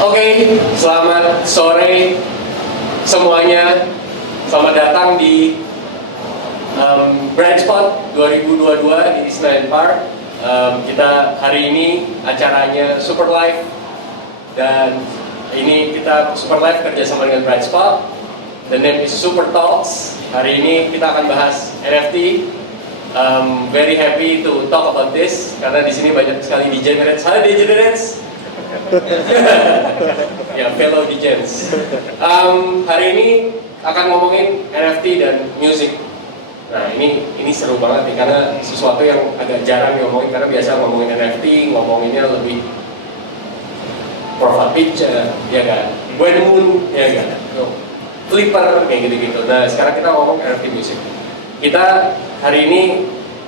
Oke, selamat sore semuanya. Selamat datang di Bright Spot 2022 di Senayan Park. Kita hari ini acaranya Super Live, dan ini kita Super Live kerjasama dengan Bright Spot. The name is Super Talks. Hari ini kita akan bahas NFT. Very happy to talk about this karena di sini banyak sekali degenerates. Halo degenerates. Ya, fellow degens. Hari ini akan ngomongin NFT dan music. Nah, ini seru banget nih karena sesuatu yang agak jarang ngomongin, karena biasa ngomongin NFT, ngomonginnya lebih profile picture, ya kan? When Moon, ya kan? Flipper, kayak gitu-gitu. Nah, sekarang kita ngomong NFT music. Kita hari ini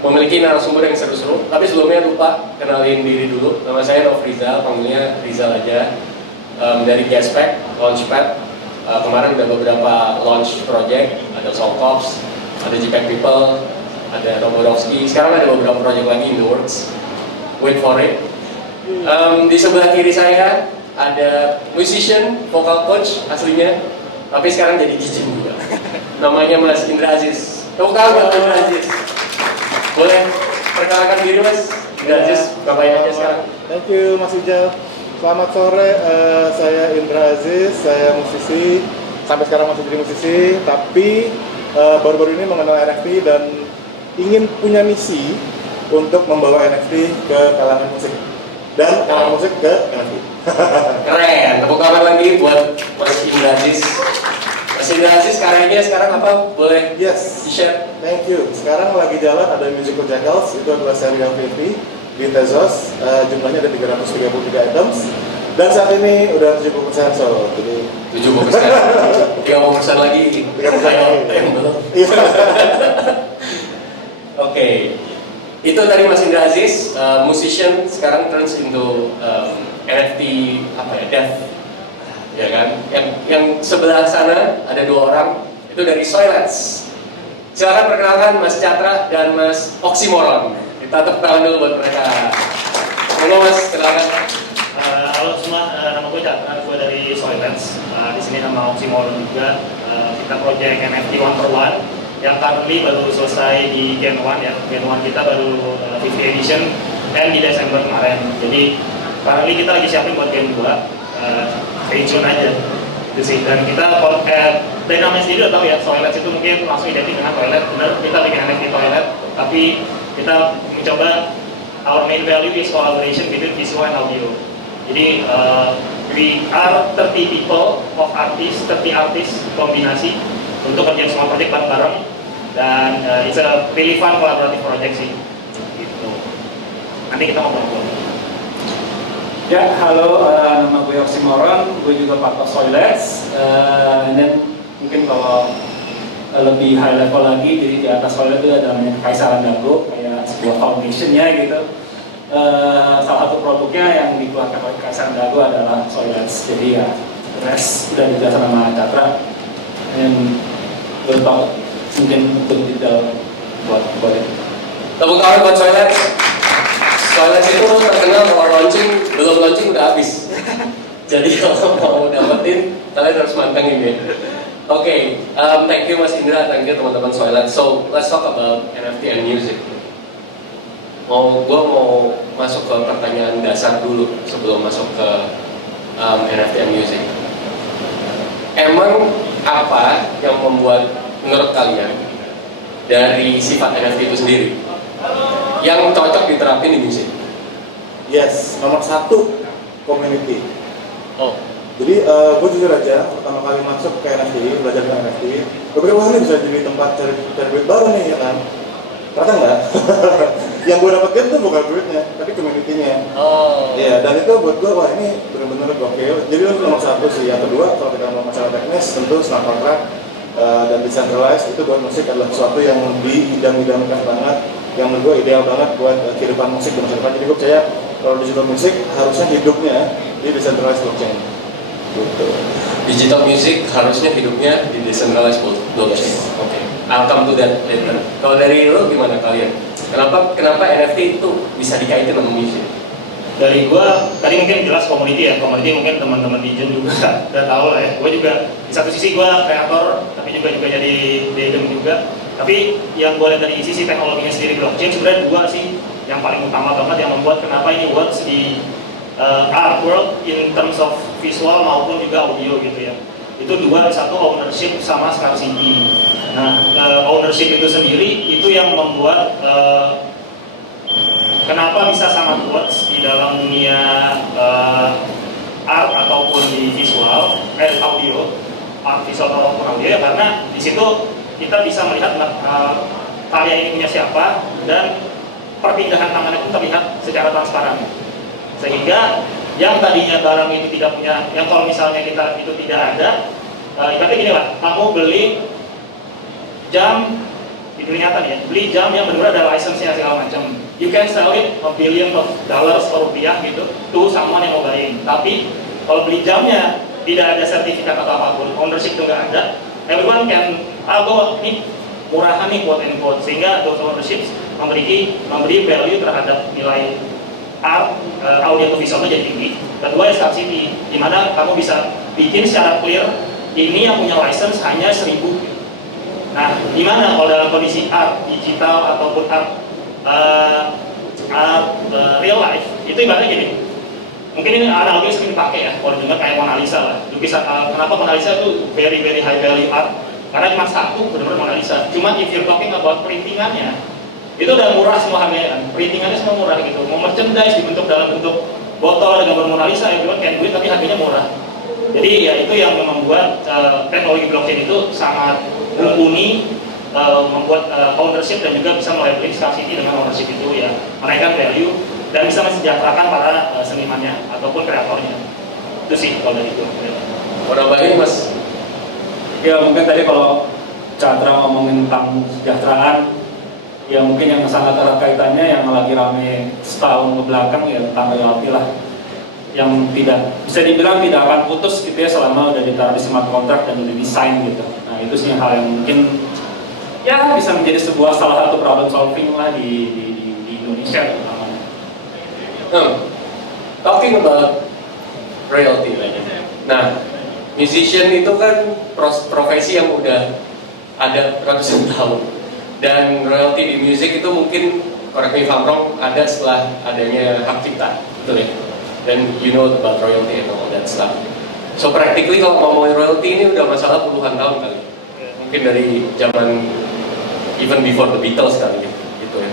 memiliki narasumber yang seru-seru, tapi sebelumnya lupa kenalin diri dulu. Nama saya Nofrizal, panggilnya Rizal aja. Dari Gaspec, Launchpad. Kemarin ada beberapa launch project, ada Soulcops, ada JPEG People, ada Roborovski. Sekarang ada beberapa project lagi in the works. Wait for it. Di sebelah kiri saya ada musician, vocal coach aslinya, tapi sekarang jadi DJ juga. Namanya Mas Indra Aziz. Tahu kan Mas Indra Aziz? Boleh perkenalkan diri Mas Indra Aziz, ngapain aja sekarang? Thank you Mas Ijal. Selamat sore, saya Indra Aziz, saya musisi. Sampai sekarang masih jadi musisi, tapi baru-baru ini mengenal NFT dan ingin punya misi untuk membawa NFT ke kalangan musik dan kalangan musik ke NFT. Keren, tepuk tangan lagi buat Mas Indra Aziz. Mas Indra Aziz karyanya sekarang apa? Boleh di-share? Thank you. Sekarang lagi jalan ada Musical Jackals, itu adalah serial NFT di Tezos, jumlahnya ada 333 items, dan saat ini udah 70% sold. Jadi 70%, 30% lagi. 30% lagi. Yang belum. Oke, itu tadi Mas Indra Aziz, musician, sekarang turns into NFT apa ya, dev, ya kan? Yang sebelah sana ada dua orang, itu dari Soilets. Silakan perkenalkan Mas Catra dan Mas Oxymoron. Kita tepuk tangan dulu buat mereka. Halo Mas, kenalkan. Halo semua, nama gue Catra, gue dari Soilets. Di sini nama Oxymoron juga. Kita project NFT One per One yang currently baru selesai di Gen 1 ya. Gen 1 kita baru 50 edition dan di Desember kemarin. Jadi currently kita lagi siapin buat Gen 2. Stay tune aja. Itu sih. Dan kita dari namanya sendiri udah tahu ya, Soilets itu mungkin langsung identik dengan toilet. Benar, kita bikin NFT toilet, tapi kita mencoba our main value is collaboration between visual and audio. Jadi we are 30 people of artists, 30 artists kombinasi untuk kerja semua project bareng-bareng, dan it's a really fun collaborative project sih. Gitu. Nanti kita ngobrol. Ya, halo, nama gue Oxymoron, gue juga part of Soilets. Dan mungkin kalau lebih high level lagi, jadi di atas Soilets itu ada namanya Kekaisaran Dago, kayak sebuah foundationnya gitu. Salah satu produknya yang dikeluarkan oleh Kekaisaran Dago adalah Soilets. Jadi ya, rest udah dijelasin sama Catra. Dan gue tau mungkin lebih detail buat itu. Tepuk tangan buat Soilets. Soilets itu terkenal kalau launching belum launching udah habis. Jadi kalau mau dapetin, kalian harus mantengin ya. Oke, thank you Mas Indra, thank you teman-teman Soilet. So, let's talk about NFT and music. Gua mau masuk ke pertanyaan dasar dulu sebelum masuk ke NFT and music. Emang apa yang membuat menurut kalian dari sifat NFT itu sendiri yang cocok diterapin di musik? Yes, nomor satu, community. Oh, Jadi gue jujur aja, pertama kali masuk ke NFT, belajar ke NFT, gue pikir wah ini bisa jadi tempat cari duit baru nih ya kan. Ternyata enggak. Yang gue dapetin tuh bukan duitnya, tapi community-nya. oh, Iya, dan itu buat gue, wah ini bener-bener gokil. Jadi itu nomor satu sih. Yang kedua, kalau kita mau masalah teknis, tentu smart contract dan decentralized itu buat musik adalah sesuatu yang diidam-idamkan banget, yang menurut gue ideal banget buat kehidupan musik di masa depan. Jadi gue percaya kalau digital musik harusnya hidupnya di decentralized blockchain. Gitu. digital music harusnya hidupnya di decentralized blockchain. Oke, I'll come to that later. Kalau dari lo gimana kalian? Kenapa NFT itu bisa dikaitin sama musik? Dari gua tadi mungkin jelas community ya, community mungkin teman-teman di Jun juga udah tahu lah ya. Gua juga di satu sisi gua kreator, tapi juga jadi legend juga. Tapi yang gua lihat dari sisi teknologinya sendiri blockchain sebenarnya dua sih yang paling utama banget yang membuat kenapa ini works di art world in terms of visual maupun juga audio gitu ya. Itu dua, satu ownership sama scarcity. Nah, ownership itu sendiri itu yang membuat kenapa bisa sangat kuat di dalam dunia art ataupun di visual, audio, art visual ataupun audio ya, karena di situ kita bisa melihat karya ini punya siapa dan perpindahan tangannya pun terlihat secara transparan. Sehingga yang tadinya barang itu tidak punya, yang kalau misalnya kita itu tidak ada, ibaratnya gini lah, kamu beli jam di dunia nyata nih ya, beli jam yang benar ada license-nya segala macam. You can sell it $1 billion or rupiah gitu to someone yang mau buying. Tapi kalau beli jamnya tidak ada sertifikat atau apapun, ownership itu nggak ada, everyone can ini murahan nih quote and quote, sehingga those ownerships memberi value terhadap nilai art, audio atau visualnya jadi tinggi. Kedua ya scarcity, di mana kamu bisa bikin secara clear ini yang punya license hanya 1000. Nah, gimana kalau dalam kondisi art digital ataupun art real life itu ibaratnya gini. Mungkin ini analogi sering dipakai ya, kalau juga kayak Mona Lisa lah. Lukisan, kenapa Mona Lisa itu very high value art? Karena cuma satu benar-benar Mona Lisa. Cuma if you're talking about printingannya, itu udah murah semua harganya kan. Printingannya semua murah gitu. Mau merchandise dibentuk dalam bentuk botol ada gambar Mona Lisa, ya kayak duit tapi harganya murah. Jadi ya itu yang membuat teknologi blockchain itu sangat mumpuni, membuat ownership dan juga bisa meleverage scarcity dengan ownership itu ya menaikkan value dan bisa mensejahterakan para senimannya ataupun kreatornya. Itu sih kalau dari itu. Mau nambahin Mas? Ya mungkin tadi kalau Chandra ngomongin tentang kesejahteraan, ya mungkin yang sangat erat kaitannya yang lagi rame setahun ke belakang ya tentang royalti lah, yang tidak bisa dibilang tidak akan putus gitu ya selama udah ditaruh di smart contract dan udah desain gitu. Nah itu sih hal yang mungkin ya bisa menjadi sebuah salah satu problem solving lah di Indonesia terutama. Talking about royalty lagi. Nah, musician itu kan profesi yang udah ada ratusan tahun. Dan royalty di musik itu mungkin, correct me if I'm wrong, ada setelah adanya hak cipta, betul ya? Dan you know about royalty and all that stuff. So practically kalau ngomongin royalty ini udah masalah puluhan tahun kali. Mungkin dari zaman even before the Beatles kali gitu ya.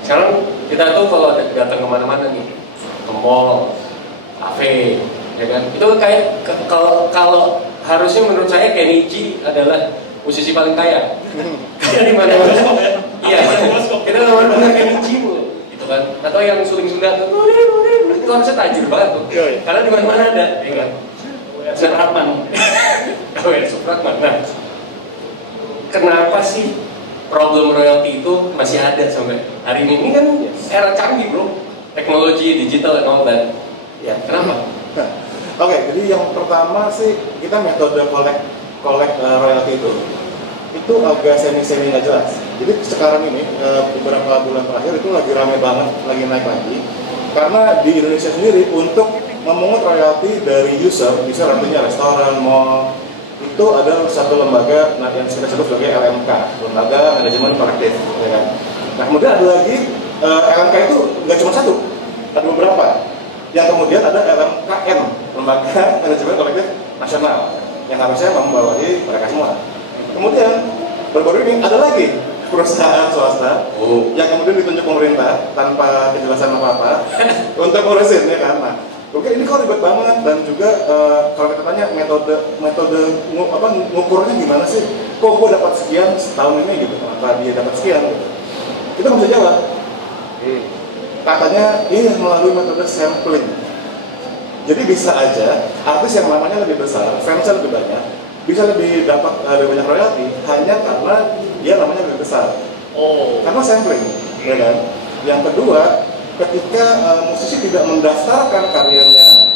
Sekarang kita tuh kalau datang kemana-mana nih, ke mall, kafe, ya kan? Itu kayak kalau harusnya menurut saya Kenny G adalah musisi paling kaya. Kita di mana-mana. Iya, kita kemana-mana Kenny G gitu kan? Atau yang suling Sunda tuh, itu harusnya tajir banget tuh. Karena di mana-mana ada, ya kan? Supratman. Oh ya, Supratman. Nah, kenapa sih problem royalty itu masih ada sampai hari ini? Ini kan era canggih bro, teknologi digital and all that. Ya, kenapa? Oke, jadi yang pertama sih kita metode collect royalty itu agak semi nggak jelas. Jadi sekarang ini beberapa bulan terakhir itu lagi rame banget, lagi naik lagi. Karena di Indonesia sendiri untuk memungut royalti dari user artinya restoran, mall, itu ada satu lembaga yang kita sebut sebagai LMK, Lembaga Manajemen Kolektif, ya kan? Nah kemudian ada lagi LMK itu nggak cuma satu, ada beberapa. Yang kemudian ada LMKN, Lembaga Manajemen Kolektif Nasional, yang harusnya membawahi mereka semua. Kemudian baru-baru ini ada lagi perusahaan swasta yang kemudian ditunjuk pemerintah tanpa kejelasan apa-apa untuk ngurusin, ya kan? Nah, oke, ini kok ribet banget dan juga kalau kita tanya metode ngukurnya gimana sih? Kok gue dapat sekian setahun ini gitu, kenapa dia dapat sekian? Gitu. Kita nggak bisa jawab. Katanya ini melalui metode sampling. Jadi bisa aja artis yang namanya lebih besar, fansnya lebih banyak, bisa lebih banyak royalti hanya karena dia namanya lebih besar. Karena sampling, ya kan? Yang kedua, ketika musisi tidak mendaftarkan karyanya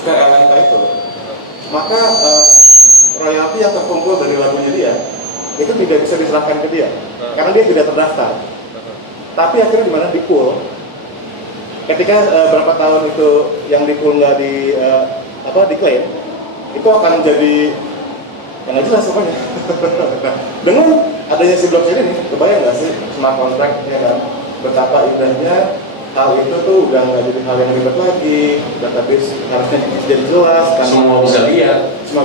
ke LMK itu, maka royalti yang terkumpul dari lagunya dia itu tidak bisa diserahkan ke dia karena dia tidak terdaftar. Tapi akhirnya di mana? Di pool. Ketika berapa tahun itu yang di pool nggak diklaim, itu akan jadi yang nggak jelas pokoknya. Nah, dengan adanya si blockchain ini, kebayang nggak sih smart contract, ya kan? Betapa indahnya hal itu tuh udah nggak jadi hal yang ribet lagi, database harusnya jadi jelas, kan? Semua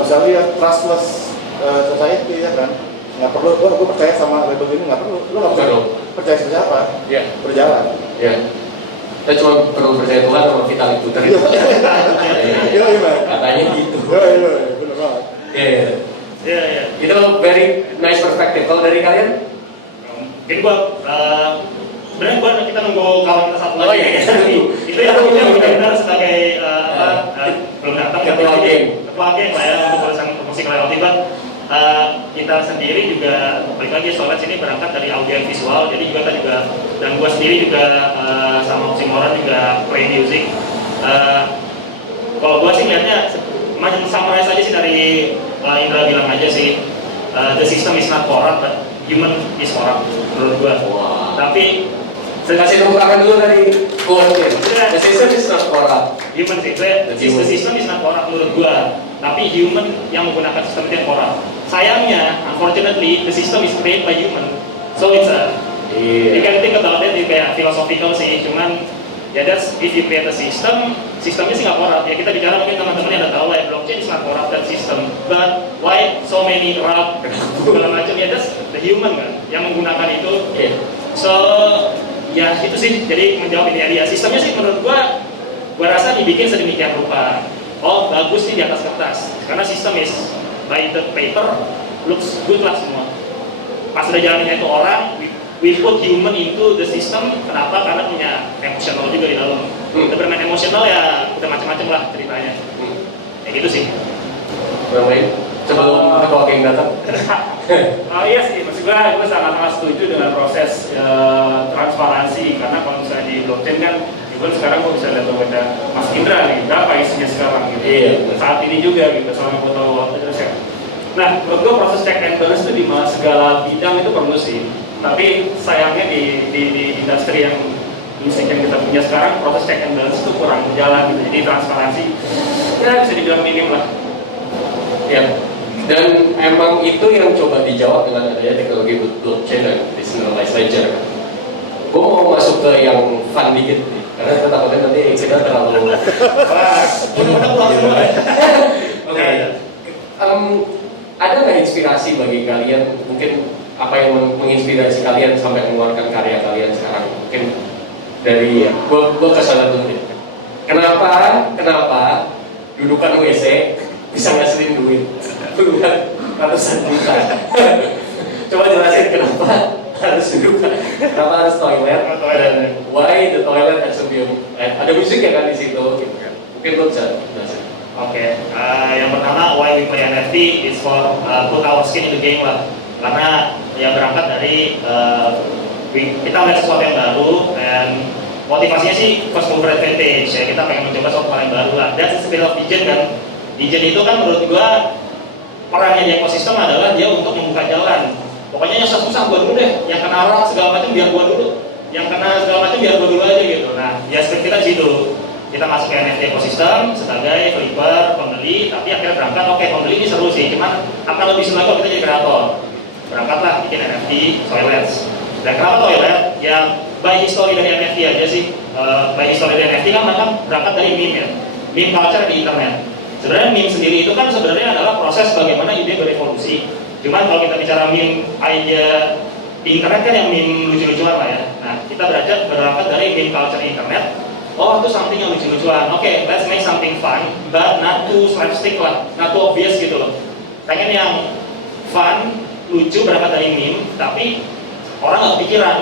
bisa lihat, trustless society, ya kan? Nggak perlu, gue percaya sama label ini, nggak perlu, lu nggak percaya sama siapa? Iya. Berjalan. Iya. Kita cuma perlu percaya Tuhan sama Vitaly Buterin. Iya, Katanya gitu. Iya, benar banget. Iya. Itu very nice perspective. Kalau dari kalian? Mungkin sebenarnya kita nunggu kawan kita satu lagi. Iya. Itu yang benar sebagai belum datang Ketua geng lah ya untuk urusan musik royalti. Kita sendiri juga balik lagi Soulets ini berangkat dari audio visual, jadi juga kita juga dan gua sendiri juga sama Oxymoron juga play music. Kalau gua sih lihatnya macam summarize aja sih dari Indra bilang aja sih, the system is not corrupt but human is corrupt menurut gua. Tapi kasih tepuk tangan dulu dari quote-nya. The system is not corrupt. Human sih, the system is not corrupt menurut gua. Tapi human yang menggunakan sistem itu yang corrupt. Sayangnya, unfortunately, the system is created by human. So it's you can think about it kayak philosophical sih. Cuman ya that's if you create a system, sistemnya sih nggak corrupt. Ya kita bicara mungkin teman-teman yang udah tahu lah, blockchain is not corrupt that system. But why so many corrupt segala macam? Ya that's the human kan yang menggunakan itu. So ya itu sih, jadi menjawab ini dia. Sistemnya sih menurut gua rasa dibikin sedemikian rupa. Oh bagus nih di atas kertas, karena sistem is by the paper looks good lah semua. Pas udah jalannya itu orang, we put human into the system. Kenapa? Karena punya emosional juga di dalam. Kita bermain emosional ya udah macam-macam lah ceritanya. Ya gitu sih. Yang lain? Sebelum ketua geng datang. Iya sih, maksud gue sangat-sangat setuju dengan proses transparansi, karena kalau misalnya di blockchain kan, even sekarang gue bisa lihat ada Mas Indra nih, berapa isinya sekarang gitu. Iya. Saat ini juga gitu, selama gue tahu waktu itu ya. Nah, menurut gue proses check and balance itu di segala bidang itu perlu sih. Tapi sayangnya di industri yang musik yang kita punya sekarang, proses check and balance itu kurang berjalan gitu. Jadi transparansi ya bisa dibilang minim lah. Ya. Dan emang itu yang coba dijawab dengan adanya teknologi blockchain dan decentralized ledger. Gue mau masuk ke yang fun dikit nih, karena kita takutnya nanti kita terlalu Oke. Ada nggak inspirasi bagi kalian? Mungkin apa yang menginspirasi kalian sampai mengeluarkan karya kalian sekarang? Mungkin dari gue kesana dulu deh. Kenapa dudukan WC bisa ngasilin duit puluhan ratusan juta? Coba jelasin kenapa harus dudukan, kenapa harus toilet, dan why the toilet has to be ada musiknya kan di situ, gitu kan? Mungkin lo bisa jelasin. Oke, yang pertama why we play NFT is for put our skin in the game lah. Karena ya berangkat dari kita melihat sesuatu yang baru, dan motivasinya sih first mover advantage ya, kita pengen mencoba sesuatu yang baru lah. That's the spirit of Degen kan. Degen itu kan menurut gua perannya di ekosistem adalah dia untuk membuka jalan. Pokoknya yang susah gua dulu deh, yang kenal orang segala macam biar gua dulu. yang kena segala macam biar gue dulu aja gitu. Nah, ya step kita di situ. Kita masuk ke NFT ekosistem sebagai flipper, pembeli, tapi akhirnya berangkat, oke pembeli ini seru sih, cuman akan lebih seru lagi kalau kita jadi kreator. Berangkatlah bikin NFT Toilets. Dan kenapa toilet? Ya by history dari NFT aja sih. By history dari NFT kan memang berangkat dari meme ya, meme culture di internet. Sebenarnya meme sendiri itu kan sebenarnya adalah proses bagaimana ide berevolusi. Cuman kalau kita bicara meme aja di internet kan yang meme lucu-lucuan lah ya. Nah, kita berangkat dari meme culture internet. Oh, itu something yang lucu-lucuan. Oke, let's make something fun, but not too slapstick lah, not too obvious gitu loh. Pengen yang fun, lucu berangkat dari meme, tapi orang nggak kepikiran.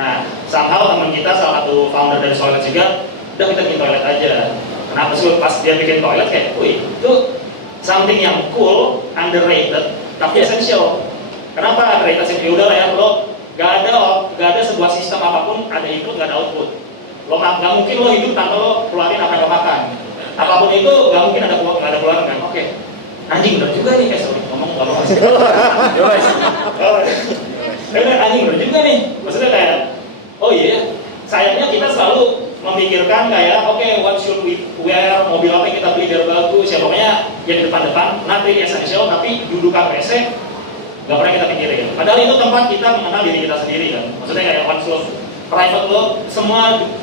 Nah, somehow teman kita, salah satu founder dari Toilet juga, udah kita bikin toilet aja. Kenapa sih pas dia bikin toilet kayak, wih, itu something yang cool, underrated, tapi essential. Kenapa underrated sih? Ya udah lah ya, lo gak ada sebuah sistem apapun ada input gak ada output. Lo nggak mungkin lo hidup tanpa lo keluarin apa yang lo makan. Apapun itu nggak mungkin ada keluaran kan? Oke. Anjing bener juga nih, sorry ngomong kalau masih. Anjing bener juga nih. Maksudnya kayak, oh iya, sayangnya kita selalu memikirkan kayak, oke, what should we wear, mobil apa yang kita beli biar bagus, ya pokoknya yang di depan-depan, not really essential, tapi dudukan WC nggak pernah kita pikirin. Padahal itu tempat kita mengenal diri kita sendiri kan. Maksudnya kayak once lo private lo,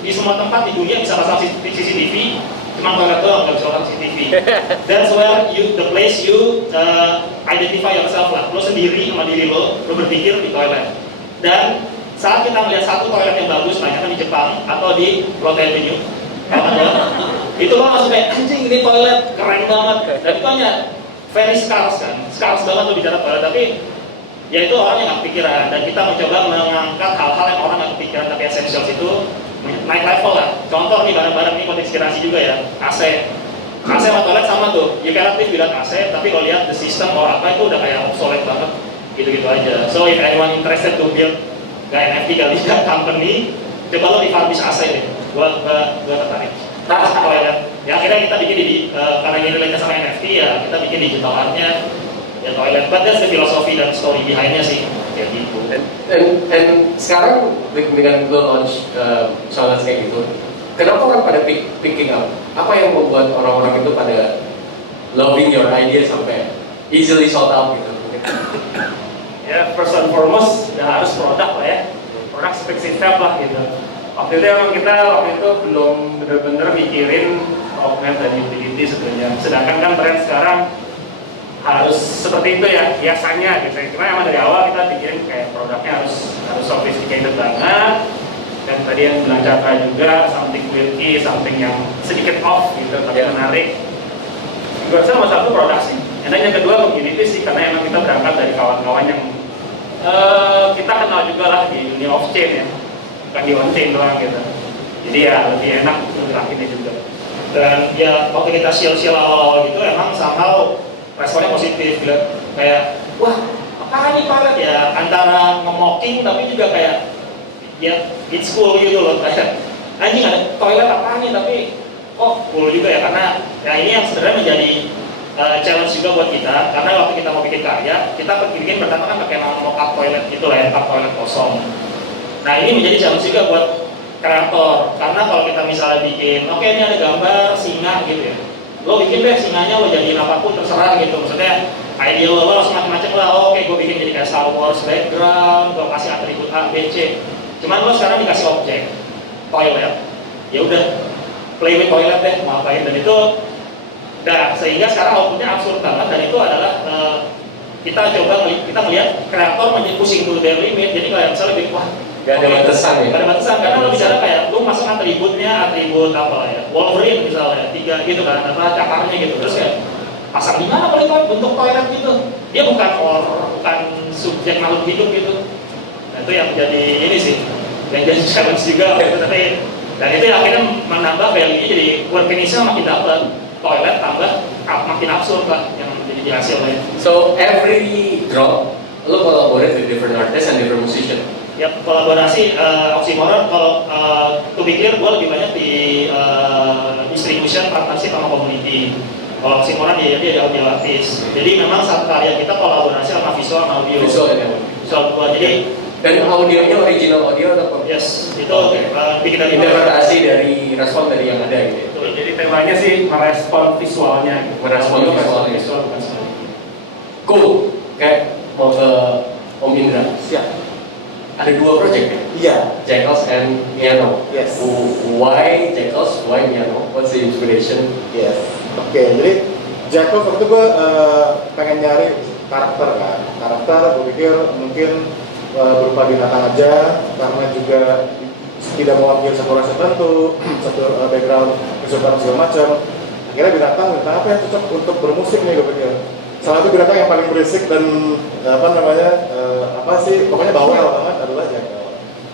di semua tempat di dunia bisa pasang CCTV, cuma toilet doang nggak bisa pasang CCTV. That's where the place you identify yourself lah. Lo sendiri sama diri lo berpikir di toilet. Dan saat kita melihat satu toilet yang bagus, banyak kan di Jepang atau di Lotte Avenue, itu lo langsung kayak anjing ini toilet keren banget. Dan itu hanya very scarce kan, scarce banget lo bicara toilet, tapi ya itu orang yang nggak kepikiran. Dan kita mencoba mengangkat hal-hal yang orang nggak kepikiran tapi essentials itu naik level lah. Contoh nih barang-barang ini konteks inspirasi juga ya, AC sama toilet sama tuh. You cannot live without AC, tapi kalau lihat the system or apa itu udah kayak obsolete banget, gitu-gitu aja. So if anyone interested to build NFT kali ya company, coba lo refurbish AC deh. Gua tertarik. Toilet. Ya akhirnya kita bikin karena ini relate sama NFT ya kita bikin digital artnya ya toilet. But that's the philosophy dan story behind-nya sih. Kayak gitu. And sekarang dengan lo launch Toilet kayak gitu, kenapa orang pada picking up? Apa yang membuat orang-orang itu pada loving your idea sampai easily sold out gitu? Ya, first and foremost ya harus produk lah ya, produk speaks itself lah gitu. Waktu itu belum benar-benar mikirin augment dan utility sebetulnya. Sedangkan kan tren sekarang harus seperti itu ya, biasanya gitu. Karena emang dari awal kita pikirin kayak produknya harus sophisticated banget. Dan tadi yang bilang Catra juga something quirky, something yang sedikit off gitu, tapi menarik. Gue rasa nomor satu produk sih. Dan yang kedua community sih, karena emang kita berangkat dari kawan-kawan yang kita kenal juga lah di dunia off chain ya, bukan di on chain doang gitu. Jadi ya lebih enak ngelakinnya juga. Dan ya waktu kita share awal-awal gitu emang somehow responnya positif gitu. Kayak wah apaan nih toilet ya, antara nge-mocking tapi juga kayak ya it's cool gitu loh, kayak anjing ada toilet apaan nih tapi kok cool juga ya, karena ya ini yang sebenarnya menjadi challenge juga buat kita, karena waktu kita mau bikin karya kita bikin pertama kan pakai mock-up toilet gitu lah ya, toilet kosong. Nah ini menjadi challenge juga buat kreator, karena kalau kita misalnya bikin oke, ini ada gambar singa gitu ya, lo bikin deh singanya lo jadiin apapun terserah gitu, maksudnya idea lo macam-macam lah. Oke, gue bikin jadi kayak Star Wars background, gue kasih atribut A, B, C. Cuman lo sekarang dikasih objek toilet, ya udah play with toilet deh, mau ngapain. Dan itu sehingga sekarang outputnya absurd banget, dan itu adalah kita melihat kreator pusing to their limit. Jadi kayak misalnya bikin wah gak ada batasan ya? Gak ada batasan, karena lo bicara kayak lo masuk atribut apa lah ya, Wolverine misalnya 3 gitu kan, apa cakarnya gitu, terus kayak pasang di mana kalau itu bentuk toilet gitu, dia bukan subjek makhluk hidup gitu. Nah itu yang menjadi ini sih, yang jadi challenge juga gitu. Tapi dan itu akhirnya menambah value, jadi work finishnya makin dapat, toilet tambah makin absurd lah yang jadi hasilnya. So every drop lo collaborate with different artists and different musician. Ya kolaborasi Oxymoron kalau to be clear gue lebih banyak di distribution partnership sama community. Kalau Oxymoron dia audio artis. Jadi memang satu karya kita kolaborasi sama visual sama audio. Visual ya. Visual gua. Jadi Dan audionya original audio atau Yes, itu Oke. bikin dari interpretasi dari respon dari yang ada gitu ya. Betul. Jadi temanya sih merespon visualnya. Merespon Audio, visualnya. Visual bukan sound. Cool. Kayak mau ke Om Indra. Siap. Ada 2 project ya? Iya. Jackals and Miano. Yes. Why Jackals? Why Miano? What's the inspiration? Yes. Oke, jadi Jackal waktu itu gue pengen nyari karakter kan. Karakter gue pikir mungkin berupa binatang aja, karena juga tidak mewakili satu ras tertentu, satu background kesukaan segala macam. Akhirnya binatang apa yang cocok untuk bermusik nih gue pikir. Salah satu binatang yang paling berisik dan pokoknya bawel banget adalah Jackal.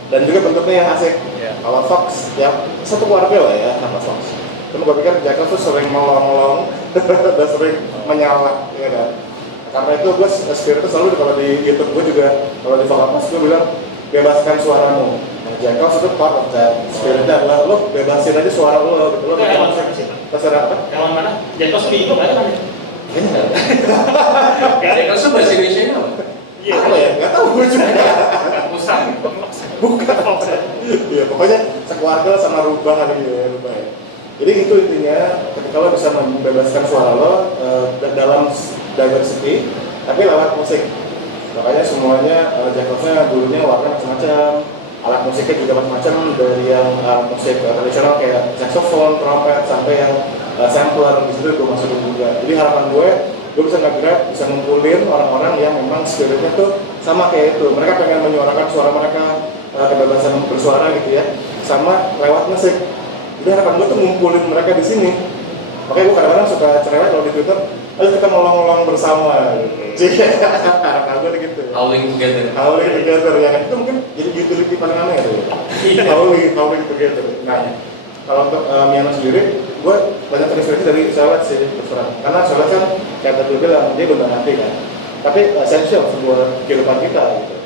Dan juga bentuknya yang asik. Kalau Fox, ya satu keluarga lah ya nama Fox. Cuma gue pikir Jackal tuh sering melong-melong dan sering menyala, ya kan. Karena itu gue spirit selalu kalau di YouTube gue juga, kalau di Vlogmas gue bilang bebaskan suaramu. Nah, Jackal itu part of that. Spiritnya adalah lo bebasin aja suara lo, gitu. Lo Itu hewan apa sih? terserah apa? Hewan mana? Jackals di Indo ada kan ya? Kayaknya nggak ada. Jackals itu bahasa Indonesia apa? Iya. Apa ya? Nggak tahu gue juga. Musang. Bukan. Iya, pokoknya sekeluarga sama rubah kali ya, rubah ya. Jadi itu intinya, ketika lo bisa membebaskan suara lo dalam diversity, tapi lewat musik. Makanya semuanya Jackalsnya dulunya warna macam-macam, alat musiknya juga macam-macam, dari yang musik tradisional kayak saxophone, trompet, sampai yang sampler, di situ gue masukin juga. Jadi harapan gue bisa nge-grab, bisa ngumpulin orang-orang yang memang spiritnya tuh sama kayak itu. Mereka pengen menyuarakan suara mereka, kebebasan bersuara gitu ya, sama lewat musik. Jadi harapan gue tuh ngumpulin mereka di sini. Makanya gue kadang-kadang suka cerewet kalau di Twitter, ayo kita ngolong-ngolong bersama. Jadi harapan gue gitu. Howling together. Howling together ya kan, itu mungkin jadi utility paling aneh ya. Iya. Howling together. Nah, kalau untuk Miano sendiri, gue banyak terinspirasi dari Solet sih terus terang. Karena Solet kan kayak tadi bilang dia benda nanti kan, tapi essential sebuah kehidupan kita gitu.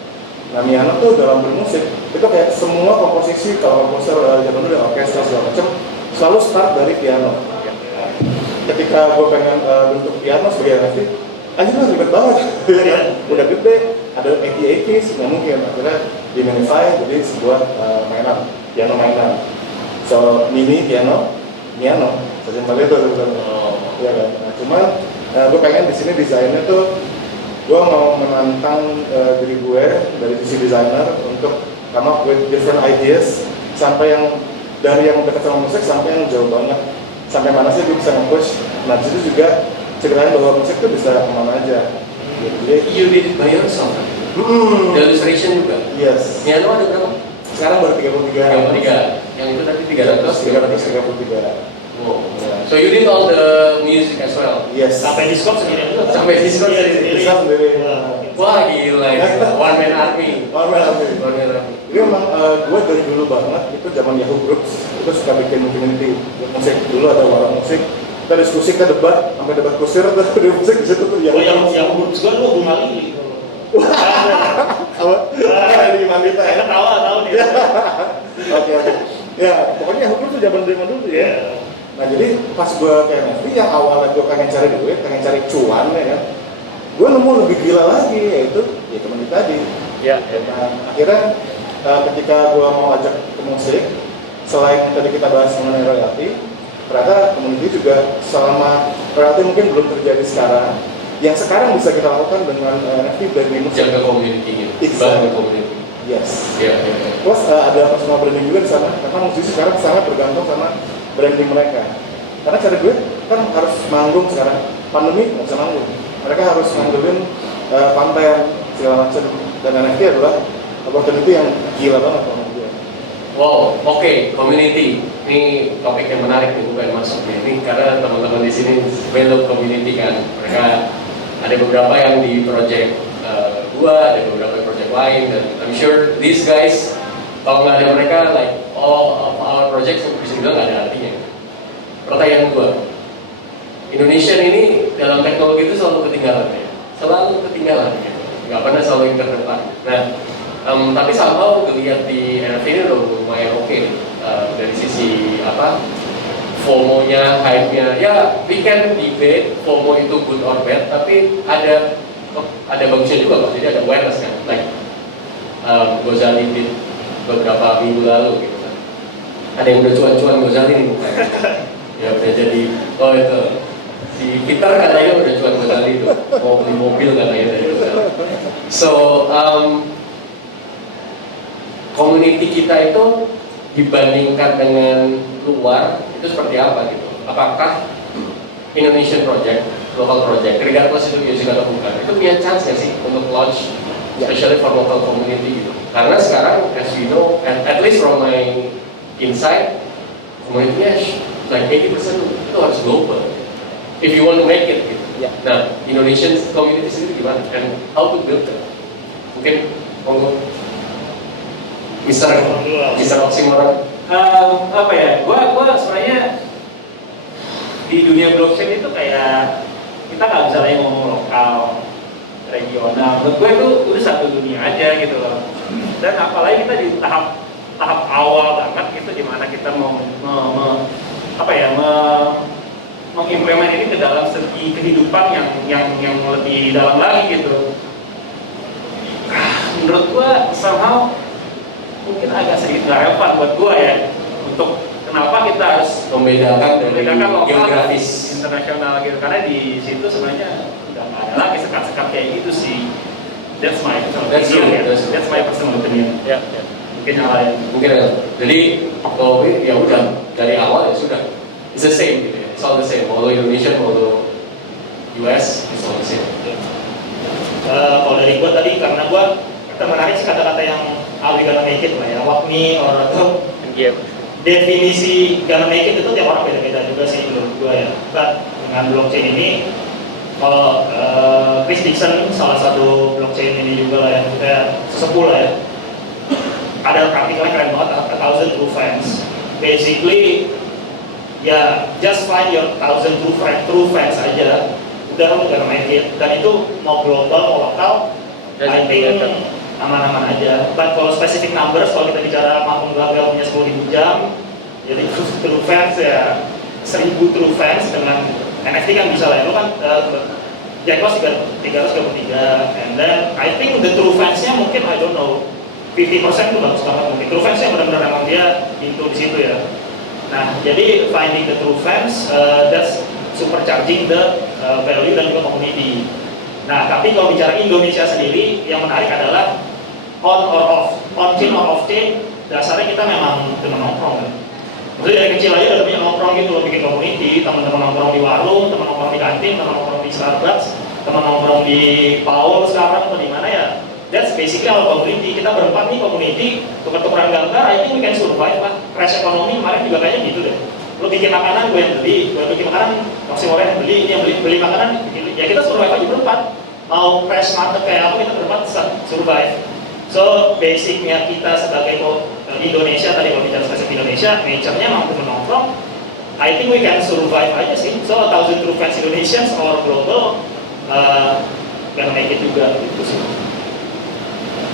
Nah, Miano tuh dalam bermusik itu kayak semua komposisi, kalau komposer zaman dulu orkestra segala macam selalu start dari piano. Nah, ketika gue pengen bentuk piano sebagai NFT, aja lah ribet banget, ya kan? Udah gede, ada AKs, nggak mungkin. Akhirnya dimanify jadi sebuah mainan, piano mainan. So mini piano, sesimpel itu sebenarnya. Ya kan? Nah, cuman gue pengen di sini desainnya tuh gue mau menantang diri gue dari sisi desainer untuk come up with different ideas sampai yang dari yang dekat sama musik sampai yang jauh banget, sampai mana sih gue bisa nge-push. Nah disitu juga ceritain bahwa musik tuh bisa kemana aja gitu. Jadi You did it by yourself. The illustration juga. yes, Miano ada berapa? sekarang baru 33. 33. Yang itu tadi 300. 333. Wow. So you did all the music as well. Yes. Sampai Discord sendiri juga. Sampai Discord sendiri. Discord sendiri. Wah gila itu. One man army. One man army. One man army. Jadi memang gue dari dulu banget itu zaman Yahoo Groups itu suka bikin community musik. Dulu ada warung musik, kita diskusi, kita debat, sampai debat kusir terus di musik di situ tuh Oh yang grup juga lu Bung Ali. apa? Di Mandita ya. Saya tahu nih. Oke. Ya pokoknya Yahoo Groups tuh zaman dulu ya. Nah jadi pas gue kayak NFT yang awalnya gue pengen cari duit, pengen cari cuan ya kan, gue nemu lebih gila lagi, yaitu ya teman kita tadi. Ya. Nah akhirnya ketika gue mau ajak ke musik, selain tadi kita bahas mengenai royalti, ternyata community juga selama royalti mungkin belum terjadi sekarang. Yang sekarang bisa kita lakukan dengan NFT dari musik. Jaga community gitu. Exactly. Bangun community. Yes. Ya. Plus ada personal branding juga di sana, karena musisi sekarang sangat bergantung sama branding mereka. Karena cari duit kan harus manggung sekarang. Pandemi nggak bisa manggung. Mereka harus ngandelin konten segala macam. Dan NFT adalah opportunity yang gila banget menurut gue. Wow, oke, community. Ini topik yang menarik nih, bukan masuk nih. Ini karena teman-teman di sini belok community kan. Mereka ada beberapa yang di project gua, ada beberapa project lain, dan I'm sure these guys kalau nggak ada mereka, like all of our projects bisa bilang nggak ada artinya. Pertanyaan gua, Indonesia ini dalam teknologi itu selalu ketinggalan ya, selalu ketinggalan ya, nggak pernah selalu yang terdepan. Nah, tapi somehow dilihat di NFT ini udah lumayan oke dari sisi apa, FOMO-nya, hype-nya. Ya, we can debate FOMO itu good or bad, tapi ada bagusnya juga kok. Jadi ada awareness kan, like Gozali did beberapa minggu lalu gitu kan. Ada yang udah cuan-cuan Gozali nih mukanya. Ya udah jadi, oh itu si Peter katanya udah cuan Gozali itu, mau beli mobil katanya dari Gozali. So community kita itu dibandingkan dengan luar itu seperti apa gitu? Apakah Indonesian project, local project, regardless itu music atau bukan, itu punya chance nggak sih untuk launch, especially for local community gitu? Karena sekarang, as you know, at least from my insight, community-nya like 80% itu harus global. If you want to make it gitu. Nah, Indonesian community sendiri gimana? And how to build it? Mungkin monggo. Mister Oxymoron. Apa ya? Gua sebenarnya di dunia blockchain itu kayak kita nggak bisa lagi ngomong lokal, regional. Menurut gue itu udah satu dunia aja gitu loh. Dan apalagi kita di tahap awal banget gitu, dimana kita mau mengimplement ini ke dalam segi kehidupan yang lebih dalam lagi gitu. Menurut gue somehow mungkin agak sedikit nggak relevan buat gue ya, untuk kenapa kita harus membedakan lokal geografis internasional gitu, karena di situ sebenarnya udah nggak ada lagi sekat-sekat kayak gitu sih. That's my personal opinion. That's my personal opinion. Ya. Mungkin yang lain. Mungkin jadi kalau ya udah dari awal ya sudah, it's the same gitu ya, it's all the same. Mau lo Indonesia, mau lo US, it's all the same. Kalau dari gue tadi, karena gue menarik sih kata-kata yang Alwi gonna make it lah ya, Wakmi or atau definisi gonna make it itu tiap orang beda-beda juga sih menurut gue ya. But dengan blockchain ini, kalau Chris Dixon salah satu blockchain ini juga lah ya, kita sesepuh lah ya. Ada artikelnya keren banget, 1,000 true friends. Basically, ya just find your 1,000 true friends aja, udah lo gonna make it. Dan itu mau global mau lokal, I think aman-aman aja. But kalau specific numbers, kalau kita bicara mampu gagal punya 10.000 jam, jadi true fans ya 1.000 true fans dengan NFT kan bisa lah ya. Lo kan Jackpot 323, and then I think the true fansnya mungkin I don't know 50% itu bagus banget mungkin. True fansnya benar-benar emang dia into di situ ya. Nah jadi finding the true fans that's supercharging the value dan juga community. Nah, tapi kalau bicara Indonesia sendiri, yang menarik adalah on or off, on chain or off chain, dasarnya kita memang teman nongkrong kan. Maksudnya dari kecil aja udah punya nongkrong gitu, loh, bikin community, teman-teman nongkrong di warung, teman nongkrong di kantin, teman nongkrong di Starbucks, teman nongkrong di Paul sekarang atau di mana ya. That's basically our community. Kita berempat nih community, tukar-tukaran gambar, I think we can survive lah. Crash ekonomi kemarin juga kayaknya gitu deh. Lo bikin makanan, gue yang beli, gue bikin makanan, Oxymoron yang beli, ini yang beli makanan, ya kita survive aja berempat. Mau crash market kayak apa, kita berempat survive. So basicnya kita sebagai Indonesia, tadi kalau bicara spesifik Indonesia, nature-nya mampu menongkrong, I think we can survive aja sih. So 1,000 true fans Indonesians or global gonna make it juga gitu sih.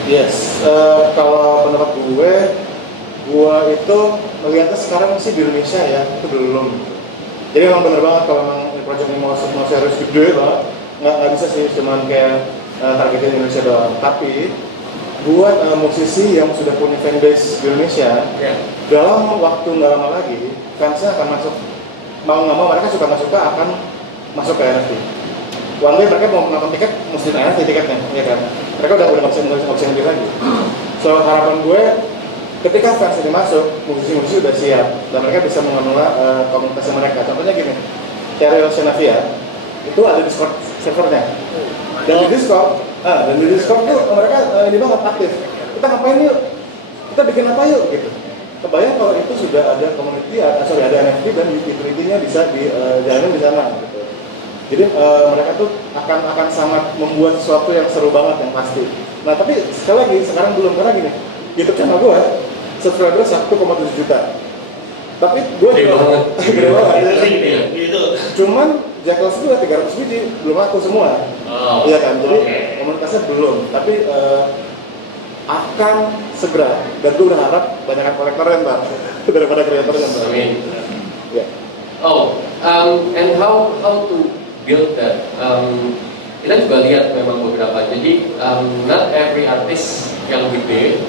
Yes, kalau pendapat gue itu melihatnya sekarang sih di Indonesia ya, itu belum. Jadi emang bener banget kalau emang project ini mau serius gede banget, nggak bisa sih cuman kayak targetin Indonesia doang. Tapi buat musisi yang sudah punya fanbase di Indonesia, dalam waktu nggak lama lagi, fansnya akan masuk, mau nggak mau mereka suka nggak suka akan masuk ke NFT. One day mereka mau nonton tiket, mesti NFT tiketnya, ya kan? Mereka udah nggak bisa ngambil lagi. So harapan gue, ketika fans ini masuk, musisi-musisi udah siap dan mereka bisa mengelola komunitas mereka. Contohnya gini, Cheryl Senavia itu ada Discord servernya. Dan di Discord tuh mereka ini banget aktif. Kita ngapain yuk? Kita bikin apa yuk? Gitu. Kebayang kalau itu sudah ada community, ada NFT dan utility-nya bisa dijalanin di sana. Gitu. Jadi mereka tuh akan sangat membuat sesuatu yang seru banget yang pasti. Nah tapi sekali lagi sekarang belum, karena gini, YouTube channel gue subscriber 1,7 juta. Tapi gue gede banget. Gitu. Cuman Jackals gue 300 biji belum laku semua. Iya kan? Jadi komunitasnya belum. Tapi akan segera. Dan gue udah harap banyak kolektornya ntar daripada kreatornya ntar. Amin. Ya. And how to build that? Kita juga lihat memang beberapa. Jadi not every artist yang gede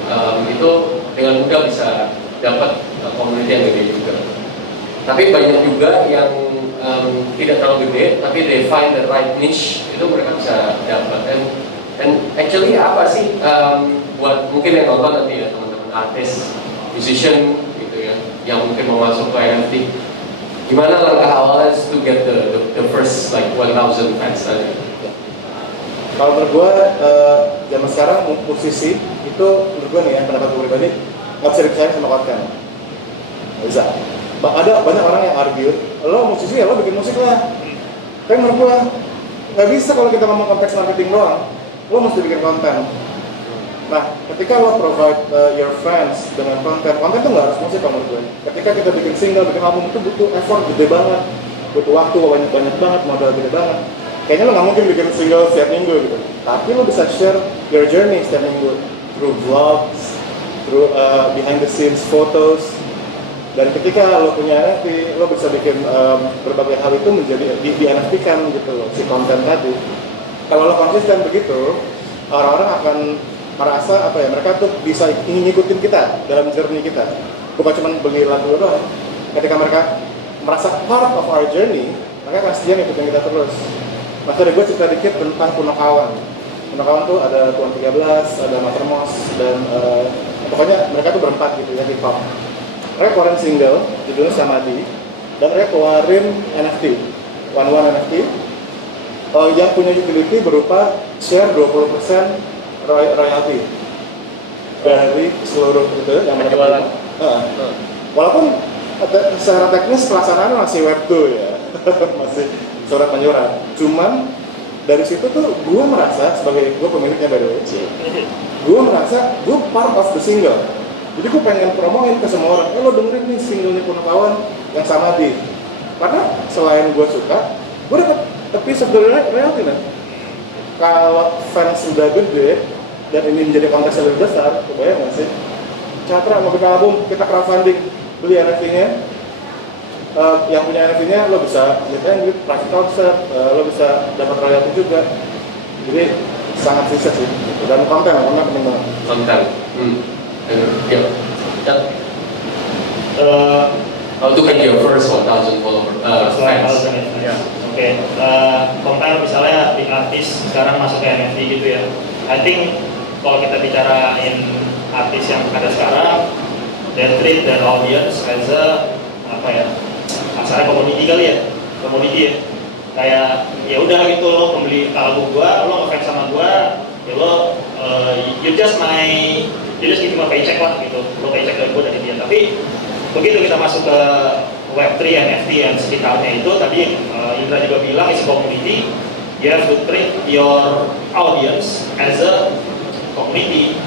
itu dengan mudah bisa dapat community yang gede juga. Tapi banyak juga yang tidak terlalu gede, tapi they find the right niche, itu mereka bisa dapat. And actually apa sih buat mungkin yang nonton nanti ya teman-teman artis, musician gitu ya, yang mungkin mau masuk ke NFT, gimana langkah awalnya to get the first like 1,000 fans tadi? Kalau menurut gue, zaman sekarang musisi itu menurut gue nih ya, pendapat gue pribadi nggak bisa dipisahin sama konten. Nggak bisa. Ada banyak orang yang argue, lo musisi ya lo bikin musik lah. Tapi menurut gue nggak bisa kalau kita ngomong konteks marketing doang. Lo mesti bikin konten. Nah, ketika lo provide your fans dengan konten tuh nggak harus musik kalau menurut gue. Ketika kita bikin single, bikin album itu butuh effort gede banget, butuh waktu banyak banget, modal gede banget. Kayaknya lo nggak mungkin bikin single setiap minggu gitu. Tapi lo bisa share your journey setiap minggu through vlogs, through behind the scenes photos. Dan ketika lo punya NFT, lo bisa bikin berbagai hal itu menjadi di NFT-kan gitu loh, si konten tadi. Kalau lo konsisten begitu, orang-orang akan merasa apa ya, mereka tuh bisa ingin ngikutin kita dalam journey kita. Bukan cuma beli lagu doang. Ketika mereka merasa part of our journey, mereka akan setia ngikutin kita terus. Mas tadi gue cerita dikit tentang Punokawan. Punokawan tuh ada Tuan 13, ada Matermos, dan pokoknya mereka tuh berempat gitu ya, hip hop. Mereka keluarin single, judulnya Samadhi, dan mereka keluarin NFT, one NFT, yang punya utility berupa share 20% royalty dari seluruh itu yang mereka jualan. Walaupun secara teknis pelaksanaan masih web 2 ya, masih surat menyurat. Cuman dari situ tuh gue merasa sebagai gue pemiliknya by the way, gue merasa gue part of the single. Jadi gue pengen promoin ke semua orang, lo dengerin nih singlenya Punokawan yang Samadhi. Karena selain gue suka, gue dapet a piece of the reality kan. Kalau fans udah gede dan ini menjadi konteks yang lebih besar, kebayang nggak sih? Catra mau bikin album, kita crowdfunding, beli NFT-nya. Yang punya NFT-nya lo bisa lihat duit, private concert, lo bisa dapat royalty juga. Jadi sangat sukses sih. Dan konten penting banget. Konten. Yeah. How to get your first 1,000 follower fans? Oke, compare misalnya big artis sekarang masuk ke NFT gitu ya. I think kalau kita bicarain artis yang ada sekarang, they treat their audience as a apa ya, asalnya komoditi kali ya, komoditi ya. Kayak ya udah gitu lo pembeli album gua, lo ngefans sama gua, ya lo you just give me a paycheck lah gitu, lo paycheck dari gua dari dia. Tapi begitu kita masuk ke Web3, NFT dan sekitarnya itu, tadi Indra juga bilang is community, you have to treat your audience as a community.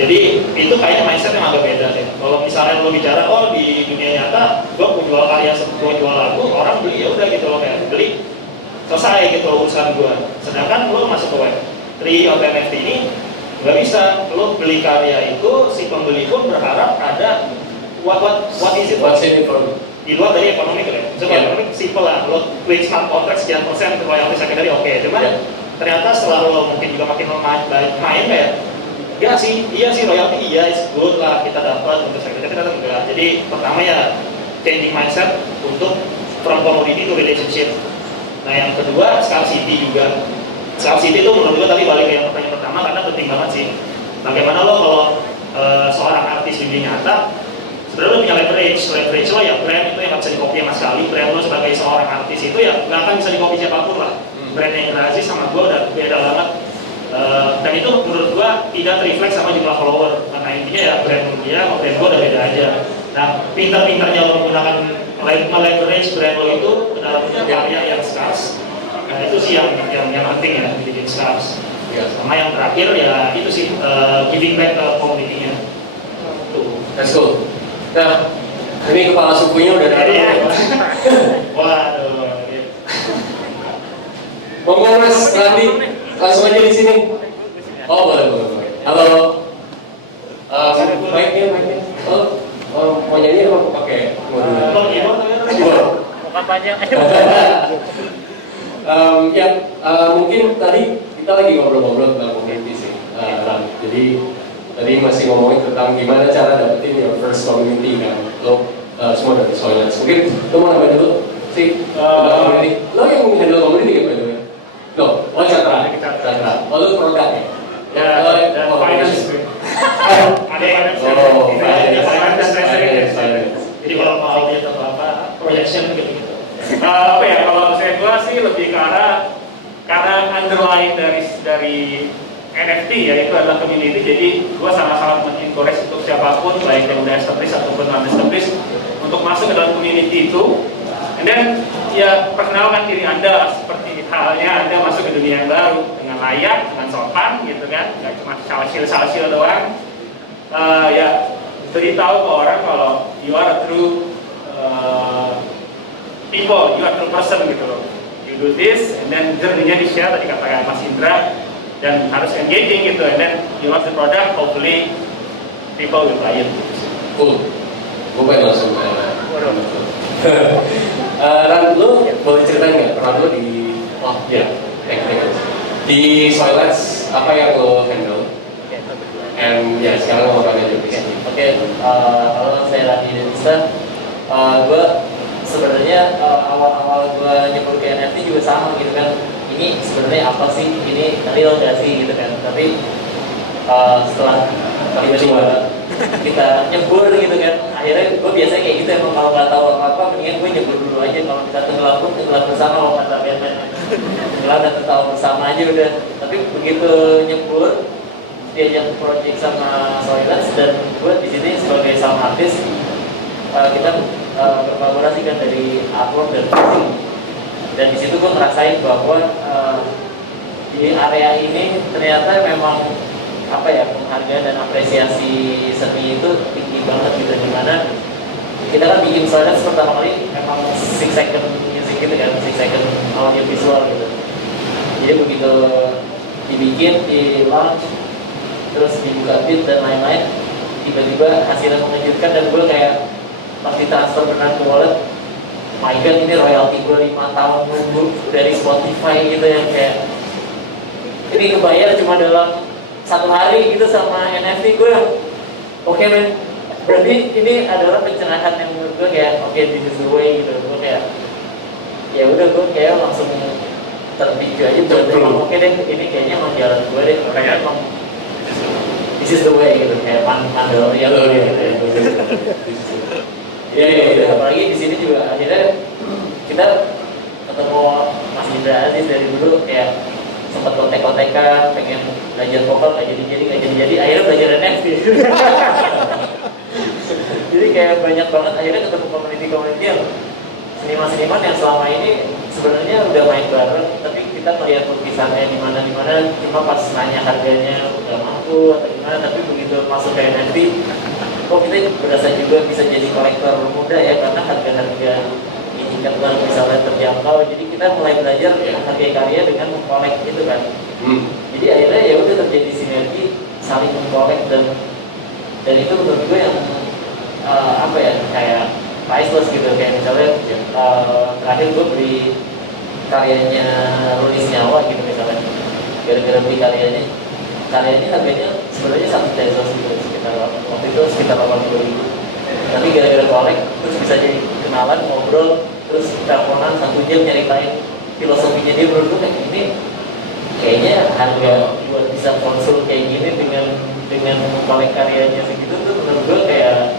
Jadi itu kayaknya mindset yang agak beda deh. Kalau misalnya lo bicara, oh di dunia nyata, gue jual karya, gue jual lagu, orang beli ya udah gitu, lo kayak beli, selesai gitu urusan gue. Sedangkan lo masuk ke Web3 atau NFT ini nggak bisa. Lo beli karya itu, si pembeli pun berharap ada what is it? What's in it for me? Di luar dari ekonomi kan ya. Coba ekonomi simple lah, lo klik smart contract sekian persen royalty secondary oke. Cuman ternyata setelah lo mungkin juga makin main kayak iya sih royalty is good lah kita dapat untuk secondary, ternyata enggak. Jadi pertama ya changing mindset untuk from commodity to relationship. Nah yang kedua scarcity juga. Scarcity itu menurut gue tadi balik ke yang pertanyaan pertama karena penting banget sih. Bagaimana lo kalau seorang artis di dunia nyata sebenarnya lo punya leverage lo ya brand itu yang nggak bisa di-copy sama sekali. Brand lo sebagai seorang artis itu ya nggak akan bisa di-copy siapapun lah. Brand yang Razi sama gue udah beda banget. Dan itu menurut gue tidak terrefleks sama jumlah follower. Karena intinya ya brand dia sama brand gue udah beda aja. Nah pintar-pintarnya lo menggunakan leverage brand lo itu dalam punya karya yang scarce. Nah itu sih yang penting ya, bikin scarce. Sama yang terakhir ya itu sih giving back ke community-nya. Tuh. Let's go. Nah, ini kepala sukunya udah dari ya. Waduh. Ngomong Mas Randi, langsung aja di sini. Oh boleh. Halo. Mic-nya. Mau nyanyi apa pakai keyboard? Bukan panjang. Mungkin tadi kita lagi ngobrol-ngobrol tentang community sih. Jadi Tadi masih ngomongin tentang gimana cara dapetin your first community kan. Lo semua dari Soilers. Mungkin lo mau nambahin dulu sih community. Lo yang handle community ya by the way? Lo Catra. Oh lo produk ya? Ya, dan finance. Ada yang finance. Jadi kalau mau audit atau apa, projection gitu-gitu. Apa ya, kalau saya gua sih lebih ke arah karena underlying dari NFT ya itu adalah community. Jadi gua sangat-sangat mengencourage untuk siapapun baik yang udah established ataupun non established untuk masuk ke dalam community itu. And then ya perkenalkan diri Anda seperti halnya Anda masuk ke dunia yang baru dengan layak, dengan sopan gitu kan, nggak cuma salsil doang. Ya beritahu ke orang kalau you are a true people, you are a true person gitu loh. You do this, and then journey-nya di-share tadi kata Mas Indra, dan harus engaging gitu, and then you launch the product, hopefully people will buy it. Cool. Gue pengen langsung Ran, lu boleh ceritain nggak pernah lu di di Soilers apa yang lo handle? And ya sekarang lo mau aja bisa. Oke, kalau saya lagi di Indonesia, gue sebenarnya awal-awal gue nyebut ke NFT juga sama gitu kan. Ini sebenarnya apa sih? Ini real gak sih gitu kan? Tapi setelah tiba-tiba kita nyebur gitu kan, akhirnya gue biasanya kayak gitu emang kalau nggak tahu apa-apa, mendingan gue nyebur dulu aja. Kalau kita tenggelam pun tenggelam bersama, kalau kata Batman, tenggelam dan tertawa bersama aja udah. Tapi begitu nyebur diajak project sama Soilers, dan gue di sini sebagai sound artist, kita berkolaborasi kan dari artwork dan musik, dan di situ gue ngerasain bahwa di area ini ternyata memang apa ya, penghargaan dan apresiasi seni itu tinggi banget gitu, dimana kita kan bikin Soilers pertama kali memang 6 second music gitu kan, 6 second audio visual gitu. Jadi begitu dibikin, di launch, terus dibuka beat dan lain-lain, tiba-tiba hasilnya mengejutkan, dan gue kayak pas ditransfer beneran ke wallet, my god, ini royalti gue 5 tahun nunggu dari Spotify gitu, yang kayak ini kebayar cuma dalam 1 hari gitu sama NFT gue yang oke men, berarti ini adalah pencerahan yang menurut gue kayak oke, this is the way gitu. Gue kayak ya udah, gue kayak langsung terpicu aja buat oke deh, ini kayaknya emang jalan gue deh, kayak emang this is the way gitu, kayak Mandalorian gitu ya. Iya, apalagi di sini juga akhirnya kita ketemu Mas Indra Aziz dari dulu, kayak sempat kontek-kontekan, pengen belajar vokal, nggak jadi, akhirnya belajar NFT. Jadi kayak banyak banget akhirnya ketemu community yang seniman-seniman yang selama ini sebenarnya udah main bareng, tapi kita melihat lukisannya di mana, cuma pas nanya harganya udah mampu atau gimana, tapi begitu masuk ke NFT, kok kita berasa juga bisa jadi kolektor muda ya, karena harga-harga ini kan baru misalnya terjangkau, jadi kita mulai belajar harga karya dengan mengkolek gitu kan. Jadi akhirnya ya udah terjadi sinergi, saling mengkolek, dan itu menurut gue yang apa ya, kayak priceless gitu. Kayak misalnya terakhir gue beli karyanya Rulis Nyawa gitu misalnya, gara-gara beli karyanya harganya sebenarnya 1 pesos gitu, waktu itu sekitar 80.000, tapi gara-gara kolek terus bisa jadi kenalan, ngobrol, terus teleponan 1 jam nyeritain filosofinya dia. Menurut gue kayak gini, kayaknya harga buat bisa konsul kayak gini dengan kolek karyanya segitu tuh menurut gue kayak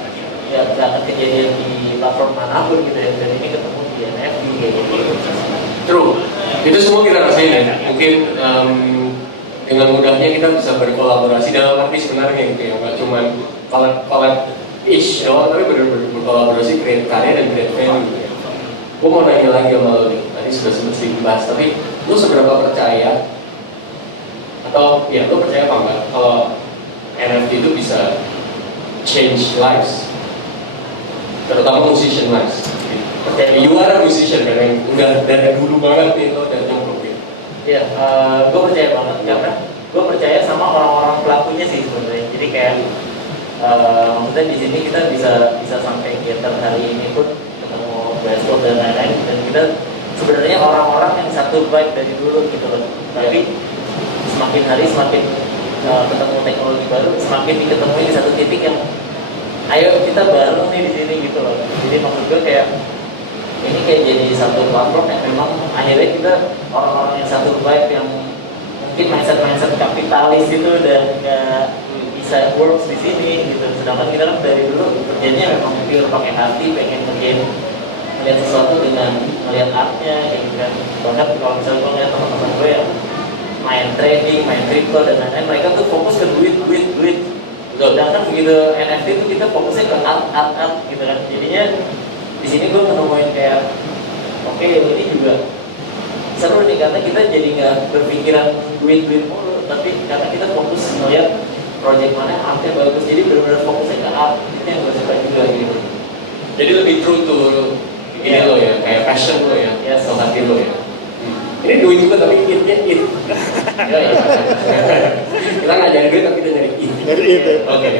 ya gak akan kejadian di platform manapun gitu ya, dan ini ketemu di NFT kayak gitu. True, itu semua kita rasain ya. Mungkin dengan mudahnya kita bisa berkolaborasi dalam arti sebenarnya gitu ya, nggak cuma collab-ish doang, tapi benar-benar berkolaborasi, create karya dan create value gitu ya. Gue mau nanya lagi sama lo nih, tadi sudah sempat dibahas, tapi lo seberapa percaya, atau ya lo percaya apa enggak kalau NFT itu bisa change lives, terutama musician lives? You are a musician kan, yang udah dari dulu banget nih lo dan nyemplung gitu. Iya, gue percaya banget karena gue percaya sama orang-orang pelakunya sih sebenarnya. Jadi kayak maksudnya di sini kita bisa sampai getter hari ini pun ketemu Westwood dan lain-lain, dan kita sebenarnya orang-orang yang satu vibe dari dulu gitu loh. Tapi semakin hari semakin ketemu teknologi baru, semakin diketemui di satu titik yang ayo kita bareng nih di sini gitu loh. Jadi maksud gue kayak ini kayak jadi satu platform yang memang akhirnya kita orang-orang yang satu vibe yang mungkin mindset kapitalis itu udah nggak bisa works di sini gitu. Sedangkan kita kan dari dulu kerjanya memang pure pakai hati, pengen ngerjain melihat sesuatu dengan melihat artnya gitu kan. Bahkan kalau misalnya gue ngeliat teman-teman gue yang main trading, main crypto dan lain-lain, mereka tuh fokus ke duit. Sedangkan begitu NFT itu kita fokusnya ke art gitu kan. Jadinya di sini gue menemuin kayak oke, ini juga seru nih karena kita jadi nggak berpikiran duit mulu, tapi karena kita fokus melihat project mana artnya bagus, jadi benar-benar fokusnya ke art. Itu yang gue suka juga gitu. Jadi lebih true to ini lo ya, kayak passion lo ya, Yes. atau hati lo ya. Ini duit juga tapi it-nya it. Ya, ya. Kita nggak nyari duit tapi kita nyari it. Jadi itu. Oke.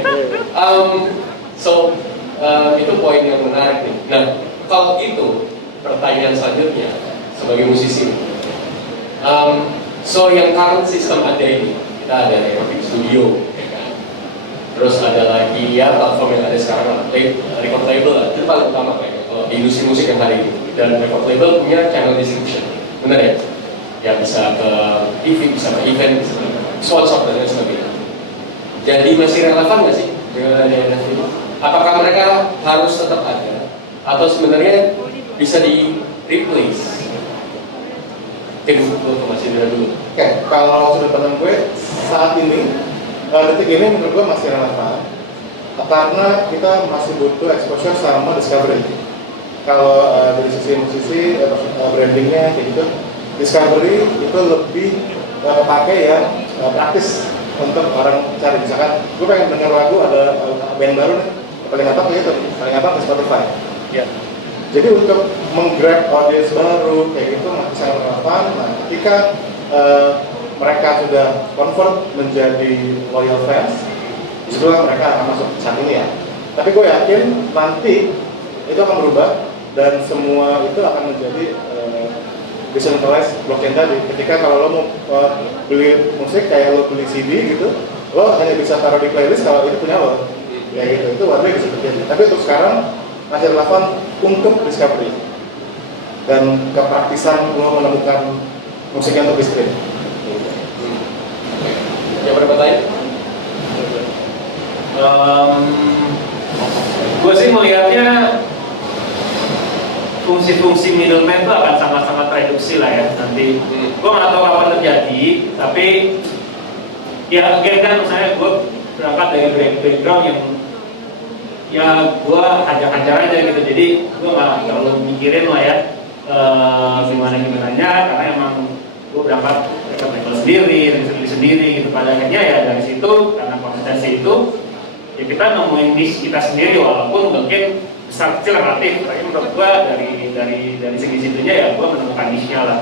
Itu poin yang menarik nih. Nah, kalau itu pertanyaan selanjutnya sebagai musisi. Yang current system ada ini, kita ada recording studio, ya kan? Terus ada lagi ya platform yang ada sekarang, record label lah, itu paling utama kayaknya kalau di industri musik yang hari ini. Dan record label punya channel distribution, benar ya? Ya bisa ke TV, bisa ke event, bisa ke sponsor dan lain sebagainya. Jadi masih relevan nggak sih dengan adanya NFT ini? Apakah mereka harus tetap ada atau sebenarnya bisa di replace? Mungkin untuk Mas Indra dulu. Oke, kalau sudut pandang gue saat ini, detik ini menurut gue masih relevan karena kita masih butuh exposure sama discovery. Kalau dari sisi musisi, brandingnya kayak gitu, discovery itu lebih pakai ya praktis untuk orang cari. Misalkan gue pengen denger lagu ada band baru nih, paling gampang kayak gitu, paling gampang ke Spotify. Ya. Jadi untuk menggrab audience baru kayak gitu masih sangat relevan. Nah, ketika mereka sudah convert menjadi loyal fans, disitulah mereka akan masuk saat ini ya. Tapi gue yakin nanti itu akan berubah dan semua itu akan menjadi decentralized blockchain tadi. Ketika kalau lo mau beli musik kayak lo beli CD gitu, lo hanya bisa taruh di playlist kalau itu punya lo. Ya gitu, itu one way bisa terjadi. Tapi untuk sekarang masih relevan untuk discovery dan kepraktisan lo menemukan musiknya untuk di-stream. Yang bertanya? Gue sih melihatnya fungsi-fungsi middleman itu akan sangat-sangat reduksi lah ya nanti. Gue nggak tahu kapan terjadi, tapi ya again kan misalnya gue berangkat dari background yang ya gue hajar-hajar aja gitu, jadi gue nggak terlalu mikirin lah ya gimana-gimananya, karena emang gue berangkat record label sendiri, rilis sendiri gitu. Pada akhirnya ya dari situ, karena konsistensi itu ya kita nemuin niche kita sendiri, walaupun mungkin besar kecil relatif, tapi menurut gue dari segi situnya ya gue menemukan niche-nya lah,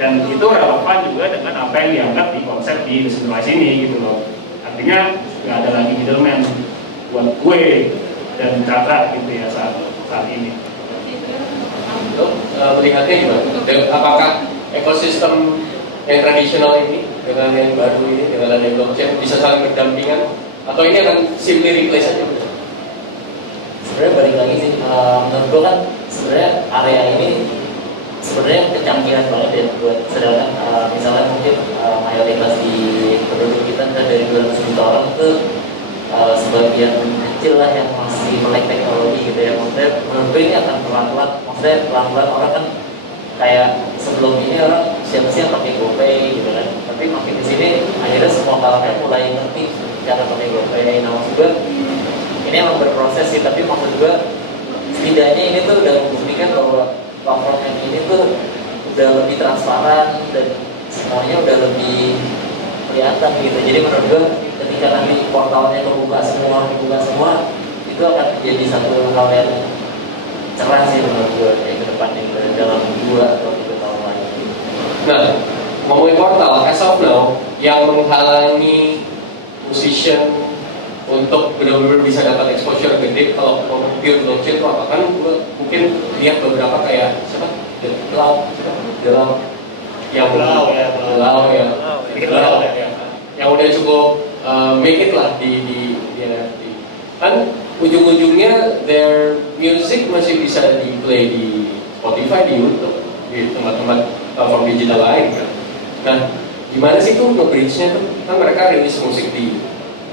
dan itu relevan juga dengan apa yang dianggap di konsep di decentralized ini gitu loh. Artinya nggak ada lagi middleman buat gue dan Catra gitu ya saat ini. Itu melihatnya gimana? Apakah ekosistem yang tradisional ini dengan yang baru ini, dengan adanya blockchain bisa saling berdampingan atau ini akan simply replace saja? Sebenarnya balik lagi sih, menurut gue kan sebenarnya area ini sebenarnya kecanggihan banget ya buat, sedangkan misalnya mungkin mayoritas di penduduk kita kan dari 200 juta orang itu sebagian kecil lah yang masih melek teknologi gitu ya. Maksudnya menurut gue ini akan pelan-pelan, maksudnya pelan-pelan orang kan kayak sebelum ini orang siapa sih yang pakai GoPay gitu kan, tapi makin di sini akhirnya semua kalangan mulai ngerti cara pakai GoPay. Nah maksud gue ini emang berproses sih, tapi maksud gue setidaknya ini tuh udah membuktikan bahwa platform yang ini tuh udah lebih transparan dan semuanya udah lebih kelihatan gitu. Jadi menurut gue ketika nanti portalnya dibuka semua itu akan jadi satu hal yang cerah sih menurut gue kayak ke depannya dalam 2 atau 3 tahun lagi. Nah, ngomongin portal, as of now yang menghalangi musician untuk benar-benar bisa dapat exposure gede kalau pure blockchain itu apa? Kan gue mungkin lihat beberapa kayak siapa? Belau yang Belau ya. yang udah cukup make it lah di NFT. Kan ujung-ujungnya their music masih bisa di play di Spotify, di YouTube, di tempat-tempat platform digital lain kan. Nah, gimana sih tuh nge-bridge-nya tuh? Kan mereka rilis musik di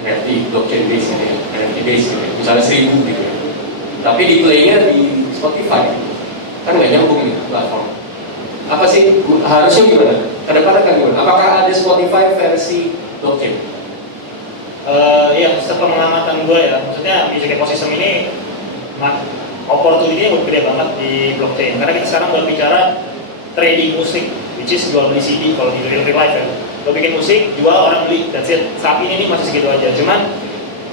NFT, blockchain base ini, NFT base gitu, misalnya 1000 gitu ya. Tapi di play-nya di Spotify, kan nggak nyambung nih platform. Apa sih harusnya gimana? Kedepan akan gimana? Apakah ada Spotify versi blockchain? Ya, sepengamatan gue ya, maksudnya music ecosystem ini opportunity-nya gede banget di blockchain. Karena kita sekarang berbicara trading musik, which is jual beli CD kalau di real life ya. Lo bikin musik, jual, orang beli, that's it. Saat ini masih segitu aja. Cuman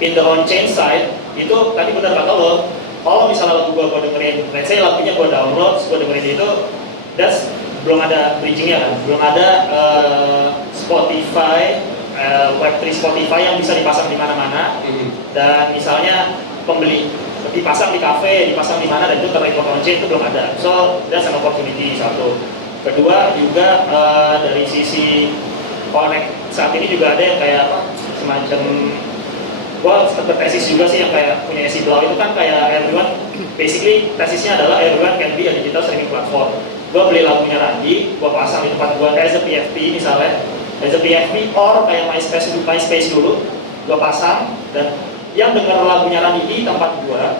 in the on-chain side, itu tadi benar kata lo, kalau misalnya lagu gue dengerin, let's say lagunya gue download, gue dengerin itu, that's belum ada bridging-nya kan, belum ada Spotify, Web3 Spotify yang bisa dipasang di mana-mana, dan misalnya pembeli dipasang di kafe, dipasang di mana, dan itu terrecord on-chain, itu belum ada. So that's an opportunity, satu. Kedua juga dari sisi connect saat ini juga ada yang kayak apa, semacam gua bertesis juga sih yang kayak punya si Blau itu kan kayak everyone, basically tesisnya adalah everyone can be a digital streaming platform. Gua beli lagunya Randy, gua pasang di tempat gua as a PFP misalnya, as a PFP or kayak MySpace dulu, gua pasang dan yang denger lagunya Randy di tempat gua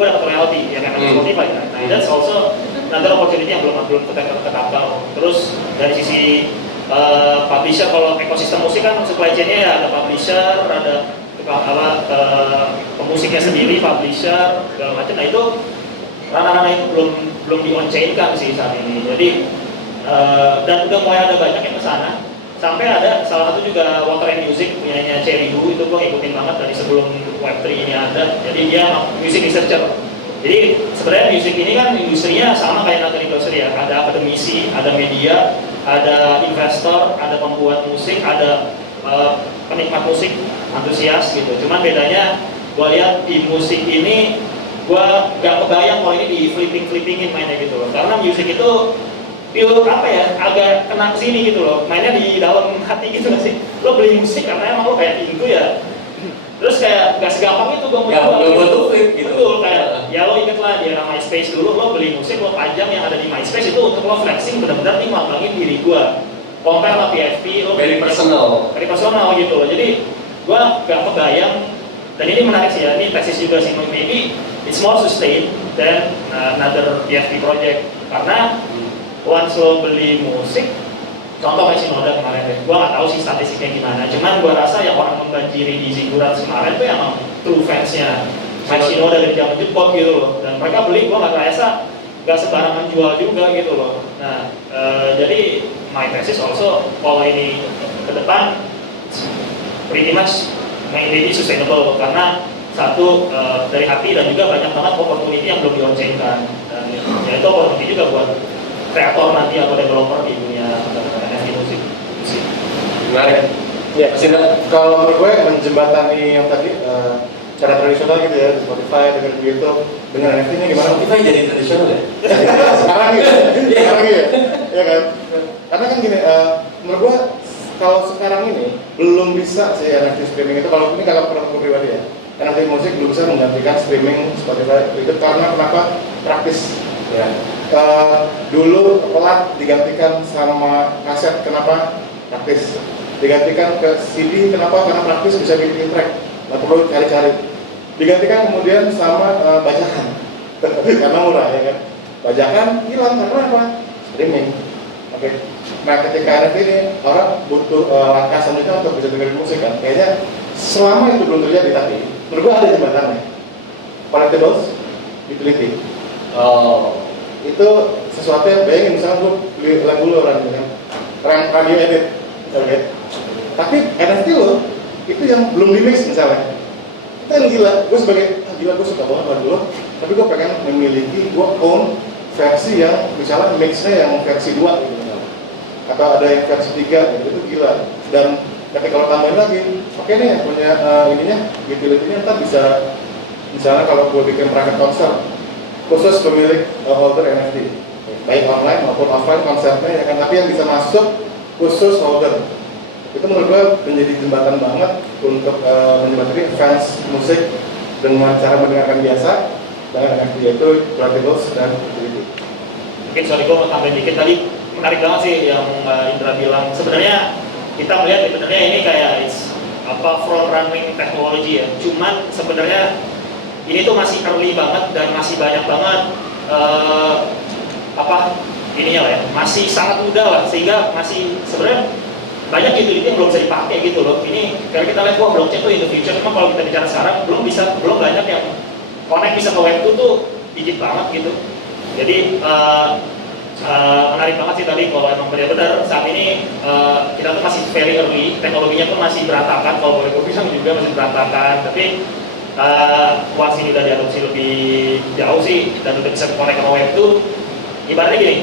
dapat royalty yang namanya Spotify kan. Nah, that's also another opportunity yang belum ketambang. Terus dari sisi publisher, kalau ekosistem musik kan supply chain-nya ya ada publisher, ada pemusiknya sendiri, publisher, segala macam. Nah itu ranah-ranah itu belum di on-chain kan sih saat ini. Jadi dan udah mulai ada banyak yang kesana. Sampai ada salah satu juga Water and Music punyanya Cherry Wu, itu gue ngikutin banget dari sebelum Web3 ini ada. Jadi dia music researcher. Jadi sebenarnya musik ini kan industrinya sama kayak Nathan industri ya. Ada akademisi, ada media, ada investor, ada pembuat musik, ada penikmat musik, antusias gitu. Cuman bedanya gue lihat di musik ini gue gak kebayang kalau ini di flippingin mainnya gitu loh. Karena musik itu pure apa ya, agak kena sini gitu loh, mainnya di dalam hati gitu gak sih. Lo beli musik karena emang lo kayak itu ya, terus kayak gak segampang itu gue mau jual gitu. Gitu. Betul, kayak ya lo inget lah di era MySpace dulu, lo beli musik, lo pajang yang ada di MySpace itu untuk lo flexing, benar-benar nih ngambangin diri gue. Compare sama PFP, lo very personal gitu loh. Jadi gue gak kebayang, dan ini menarik sih ya, ini tesis juga sih, maybe it's more sustain than another PFP project. Karena once lo beli musik, contoh kayak Shinoda kemarin deh, gue gak tahu sih statistiknya gimana, cuman gue rasa yang orang membanjiri di Ziggurat kemarin tuh emang true fansnya Shinoda dari zaman Jepang gitu loh, dan mereka beli, gue gak terasa gak sembarangan jual juga gitu loh. Nah, jadi my thesis also, kalau ini ke depan pretty much mainly sustainable, karena satu dari hati dan juga banyak banget opportunity yang belum di-on-chain-kan, dan ya itu opportunity juga buat kreator nanti atau developer di dunia NFT musik. Menarik. Ya, kalau menurut gue menjembatani yang tadi cara tradisional gitu ya, di Spotify, dengan di YouTube, dengan NFT-nya gimana? Spotify jadi tradisional ya? Sekarang gitu, sekarang gitu ya kan? Karena kan gini, menurut gue kalau sekarang ini belum bisa sih NFT streaming itu, kalau pendapat pribadi ya, NFT musik belum bisa menggantikan streaming Spotify itu karena kenapa? Praktis ya. Dulu pelat digantikan sama kaset, kenapa? Praktis. Digantikan ke CD, kenapa? Karena praktis, bisa bikin track, nggak perlu cari-cari. Digantikan kemudian sama bajakan, karena murah ya kan. Bajakan hilang karena apa? Streaming. Oke. Nah ketika NFT ini orang butuh langkah selanjutnya untuk bisa dengerin musik kan. Kayaknya selama itu belum terjadi, tapi menurut gua ada jembatannya. Collectibles, utility. Itu sesuatu yang bayangin, misalnya lu beli lagu lu orang kan, radio edit, oke. Tapi NFT lo itu yang belum di mix misalnya, itu yang gila. Gue sebagai gila, gue suka banget lagu lo, tapi gue pengen memiliki, gue own versi yang misalnya mixnya yang versi 2 gitu misalnya, atau ada yang versi 3 gitu, itu gila. Dan ketika kalau tambahin lagi, oke nih yang punya ininya, utility-nya ntar bisa, misalnya kalau gue bikin private concert khusus pemilik holder NFT, baik online maupun offline konsernya ya kan, tapi yang bisa masuk khusus holder. Itu menurut gue menjadi jembatan banget untuk menjembatani fans musik dengan cara mendengarkan biasa dengan NFT, yaitu collectibles dan utility. Mungkin sorry gue mau tambahin dikit tadi, menarik banget sih yang Indra bilang. Sebenarnya kita melihat sebenarnya ini kayak front running teknologi ya. Cuman sebenarnya ini tuh masih early banget dan masih banyak banget ininya lah ya, masih sangat muda lah, sehingga masih sebenarnya banyak utility yang belum bisa dipakai gitu loh. Ini kalau kita lihat blockchain tuh in the future, memang kalau kita bicara sekarang belum banyak yang connect bisa ke Web2 tuh dikit banget gitu. Jadi menarik banget sih tadi kalau emang benar-benar saat ini kita tuh masih very early, teknologinya pun masih berantakan, kalau boleh gue bilang juga masih berantakan, tapi once ini udah diadopsi lebih jauh sih dan udah bisa connect sama Web2, ibaratnya gini,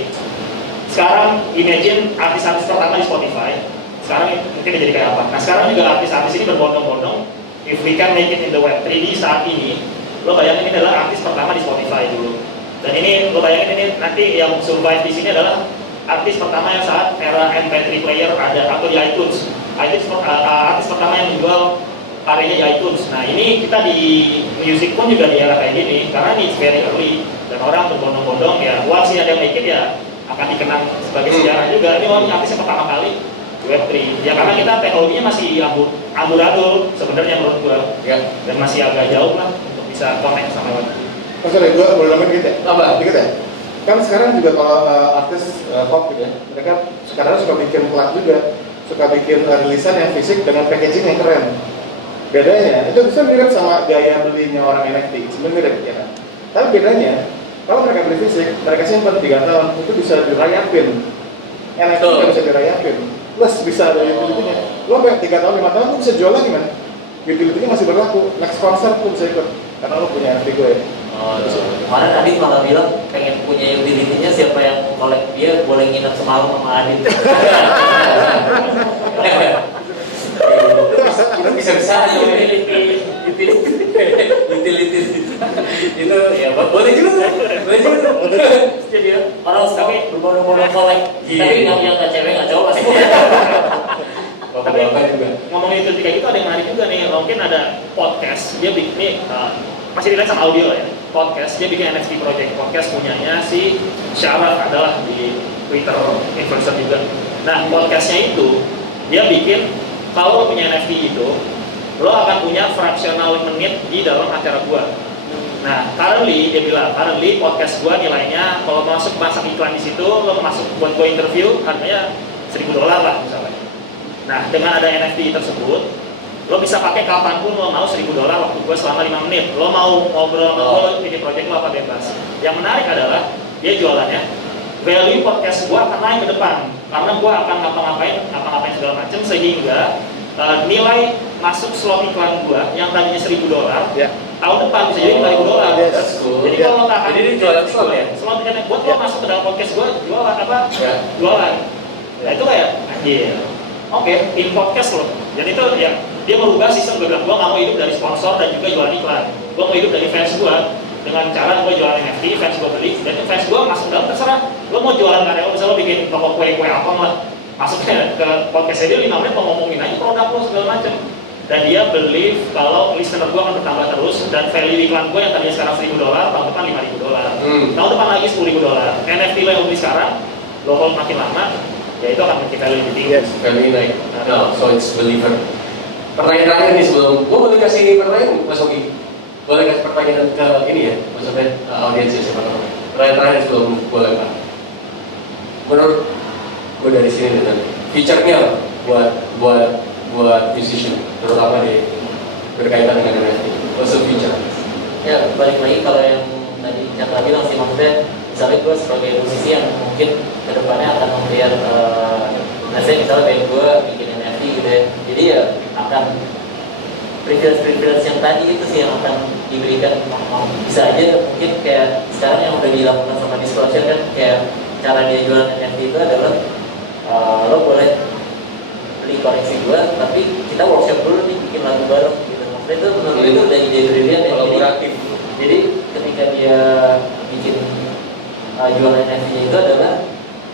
sekarang imagine artis-artis pertama di Spotify, sekarang mungkin jadi kayak apa? Nah sekarang juga artis-artis ini berbondong-bondong, if we can make it in the Web 3D saat ini, lo bayangin ini adalah artis pertama di Spotify dulu. Dan ini lo bayangin ini nanti yang survive di sini adalah artis pertama yang saat era MP3 player ada atau di iTunes. Artis pertama yang menjual karyanya di iTunes. Nah ini kita di music pun juga di era kayak gini karena ini very early dan orang berbondong-bondong ya. Once ada yang make it ya akan dikenang sebagai sejarah juga. Ini orang artis yang pertama kali Web3. Ya karena kita teknologinya masih amburadul sebenarnya menurut gua ya. Dan masih agak jauh lah untuk bisa connect sama Web3. Oh sorry, gue boleh nambahin dikit ya? Apa? Dikit ya? Kan sekarang juga kalau artis pop gitu ya, mereka sekarang suka bikin club juga, suka bikin rilisan yang fisik dengan packaging yang keren. Bedanya, itu bisa mirip sama gaya belinya orang NFT, sebenarnya mirip ya kan? Tapi bedanya, kalau mereka beli fisik, mereka simpan 3 tahun, itu bisa dirayapin. NFT nggak bisa dirayapin, plus bisa ada utility-nya. Lo bayar 3 tahun, 5 tahun, lo bisa jual lagi man. Utility-nya masih berlaku, next konser pun bisa ikut, karena lo punya NFT gue ya. Kemarin Adit malah bilang pengen punya utility-nya, siapa yang kolek dia boleh nginep semalam sama Adit. Kita bisa aja utility itu ya boleh juga jadi orang tapi berbondong-bondong kolek tapi yang nggak cewek nggak cowok pasti. Tapi ngomongin utility kayak gitu ada yang menarik juga nih, mungkin ada podcast dia bikin masih dilihat sama audio ya, podcast dia bikin NFT project podcast punyanya si Syaraf adalah di Twitter influencer juga. Nah podcastnya itu dia bikin kalau lo punya NFT itu lo akan punya fractional menit di dalam acara gua. Nah currently dia bilang currently podcast gua nilainya kalau masuk iklan di situ lo masuk buat gua interview harganya $1,000 lah misalnya. Nah dengan ada NFT tersebut lo bisa pakai kapanpun lo mau $1,000 waktu gue selama 5 menit. Lo mau ngobrol sama gue, lo bikin project lo apa bebas. Yang menarik adalah dia jualannya value podcast gue akan naik ke depan karena gue akan ngapa-ngapain segala macam sehingga nilai masuk slot iklan gue yang tadinya $1,000 tahun depan bisa jadi $5,000. Yes. Jadi kalau lo tak jadi jualan slot ya? Slot iklan buat lo masuk ke dalam podcast gue jualan apa? Jualan. Nah itu kayak anjir. Oke, in podcast lo. Jadi itu ya dia merubah sistem. Gue bilang gue nggak mau hidup dari sponsor dan juga jualan iklan. Gue mau hidup dari fans gue dengan cara gue jualan NFT, fans gue beli dan fans gue masuk dalam terserah. Lo mau jualan karya lo, misalnya lo bikin toko kue apa lah, masuknya ke podcast dia 5 menit mau ngomongin aja produk lo segala macam. Dan dia believe kalau listener gue akan bertambah terus dan value iklan gue yang tadinya sekarang $1,000 tahun depan $5,000. Tahun depan lagi $10,000. NFT lo yang beli sekarang lo hold makin lama, ya itu akan memiliki value lebih tinggi. Yes. Value naik. No, so it's believer. Pertanyaan terakhir nih sebelum, gue boleh kasih pertanyaan Mas Oki? Boleh kasih pertanyaan ke ini ya, maksudnya audiens ya siapa namanya? Pertanyaan terakhir sebelum gue lempar. Menurut gue dari sini dan feature-nya buat musician, terutama di berkaitan dengan NFT. What's the feature? Ya balik lagi kalau yang tadi Chandra bilang sih, maksudnya misalnya gue sebagai musisi yang mungkin kedepannya akan melihat misalnya band gue bikin NFT gitu ya, jadi ya akan privilege yang tadi itu sih yang akan diberikan. Bisa aja mungkin kayak sekarang yang udah dilakukan sama Disclosure kan, kayak cara dia jualan NFT itu adalah lo boleh beli koleksi gue tapi kita workshop dulu nih bikin lagu bareng gitu. Maksudnya itu menurut gue itu udah ide brilian ya, jadi ketika dia bikin jualan NFT itu adalah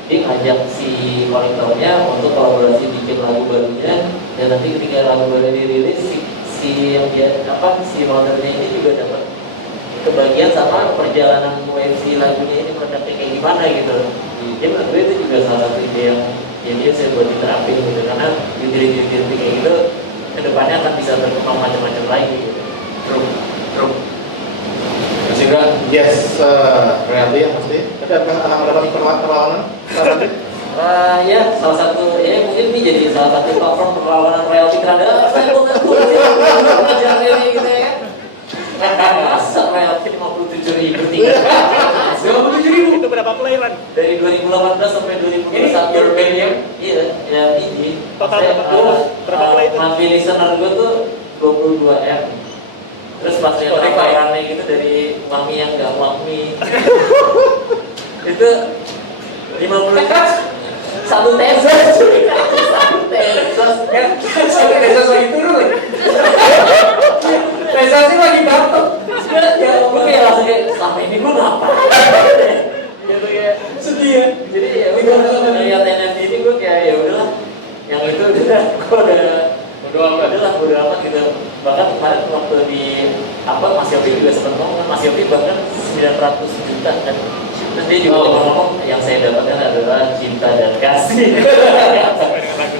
dia ngajak ngajak si kolektornya untuk kolaborasi bikin lagu barunya, dan nanti ketika lagu baru dirilis si yang dia si modernnya ini juga dapat kebagian sama perjalanan WFC lagunya ini produknya kayak gimana gitu. Jadi menurut gue itu juga salah satu ide yang dia saya buat diterapin gitu, karena utility kayak gitu kedepannya akan bisa berkembang macam-macam lagi gitu. True. Mas Indra? Yes, reality ya pasti. Tapi akan dapat perlawanan. Ya salah satu ya mungkin ini jadi salah satu platform perlawanan royalti terhadap saya gitu ya. Masa royalti 57.000 tinggal 57.000 itu berapa play Ran? dari 2018 sampai 2021 your band ya? Iya, ya ini Total berapa play itu? monthly listener gue tuh 22M. Terus pas lihat laporannya gitu dari mami yang gak mami itu 50 satu Texas satu Texas Sampai Texas lagi turun. Texas sih lagi batuk. ya gue kayak langsung kayak selama ini gue ngapain gitu ya, sedih ya. Jadi ya udah ngeliat NFT ini gue kayak ya udahlah, yang itu udah gue udah amat gitu. Bahkan kemarin waktu di Mas Yofi juga sempat ngomong, Mas Yofi bahkan 900 juta kan. Terus dia juga ngomong yang saya dapatkan adalah cinta dan kasih.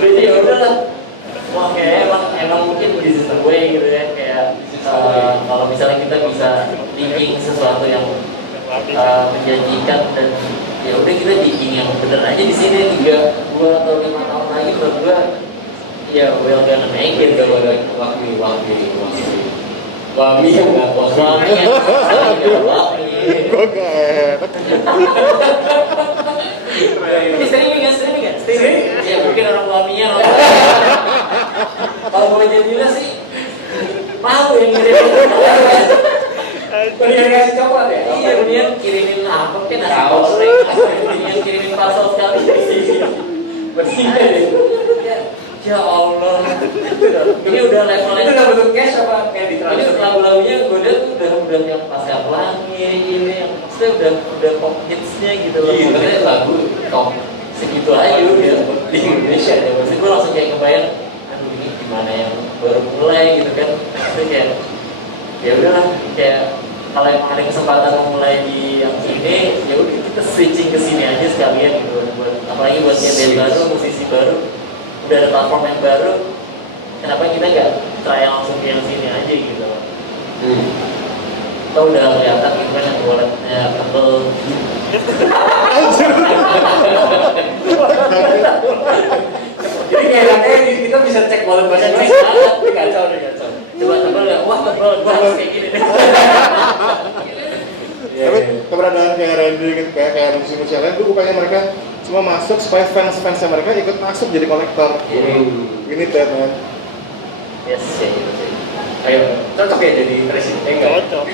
Jadi ya udahlah, wah kayak emang mungkin bisnis gue gitu ya, kayak kalau misalnya kita bisa thinking sesuatu yang menjanjikan, dan ya udah kita thinking yang bener aja di sini 3, 2 atau 5 tahun lagi menurut gue ya well gonna make it. Udah pada Wami yang nggak Wami yang Wami. Gue gak Ini streaming nggak? Ya mungkin orang Waminya. Kalau gue jadinya sih mau yang ngirim. Mendingan kasih coklat ya? Iya, kemudian kirimin apa kan nasi goreng, kemudian kirimin parcel sekali. Mendingan ya Allah, ini udah level Itu udah bentuk cash apa kayak di ini transfer? lagu-lagunya gue udah yang pasca pelangi ini yang maksudnya udah pop hitsnya gitu loh. Iya, tapi lagu top Segitu aja udah di Indonesia ya. Maksudnya gue langsung kayak kebayang, aduh ini gimana yang baru mulai gitu kan. Maksudnya kayak ya udahlah, kayak kalau emang ada kesempatan memulai di yang ini, ya udah kita switching ke sini aja sekalian gitu. Apalagi buat band baru, musisi baru, udah ada platform yang baru, kenapa kita nggak try langsung ke yang sini aja gitu. Kita udah kelihatan gitu kan yang walletnya tebel. Jadi kayak enaknya kita bisa cek wallet masing-masing. Kacau. Coba tebel ya, wah tebel, gua harus kayak gini deh. Tapi keberadaan kayak Randy gitu, kayak musisi-musisi lain, gue bukannya mereka cuma masuk supaya fans-fansnya mereka ikut masuk jadi kolektor. Ini tuh man. Yes, ya gitu sih. Ayo, cocok ya jadi presiden? Enggak? Cocok.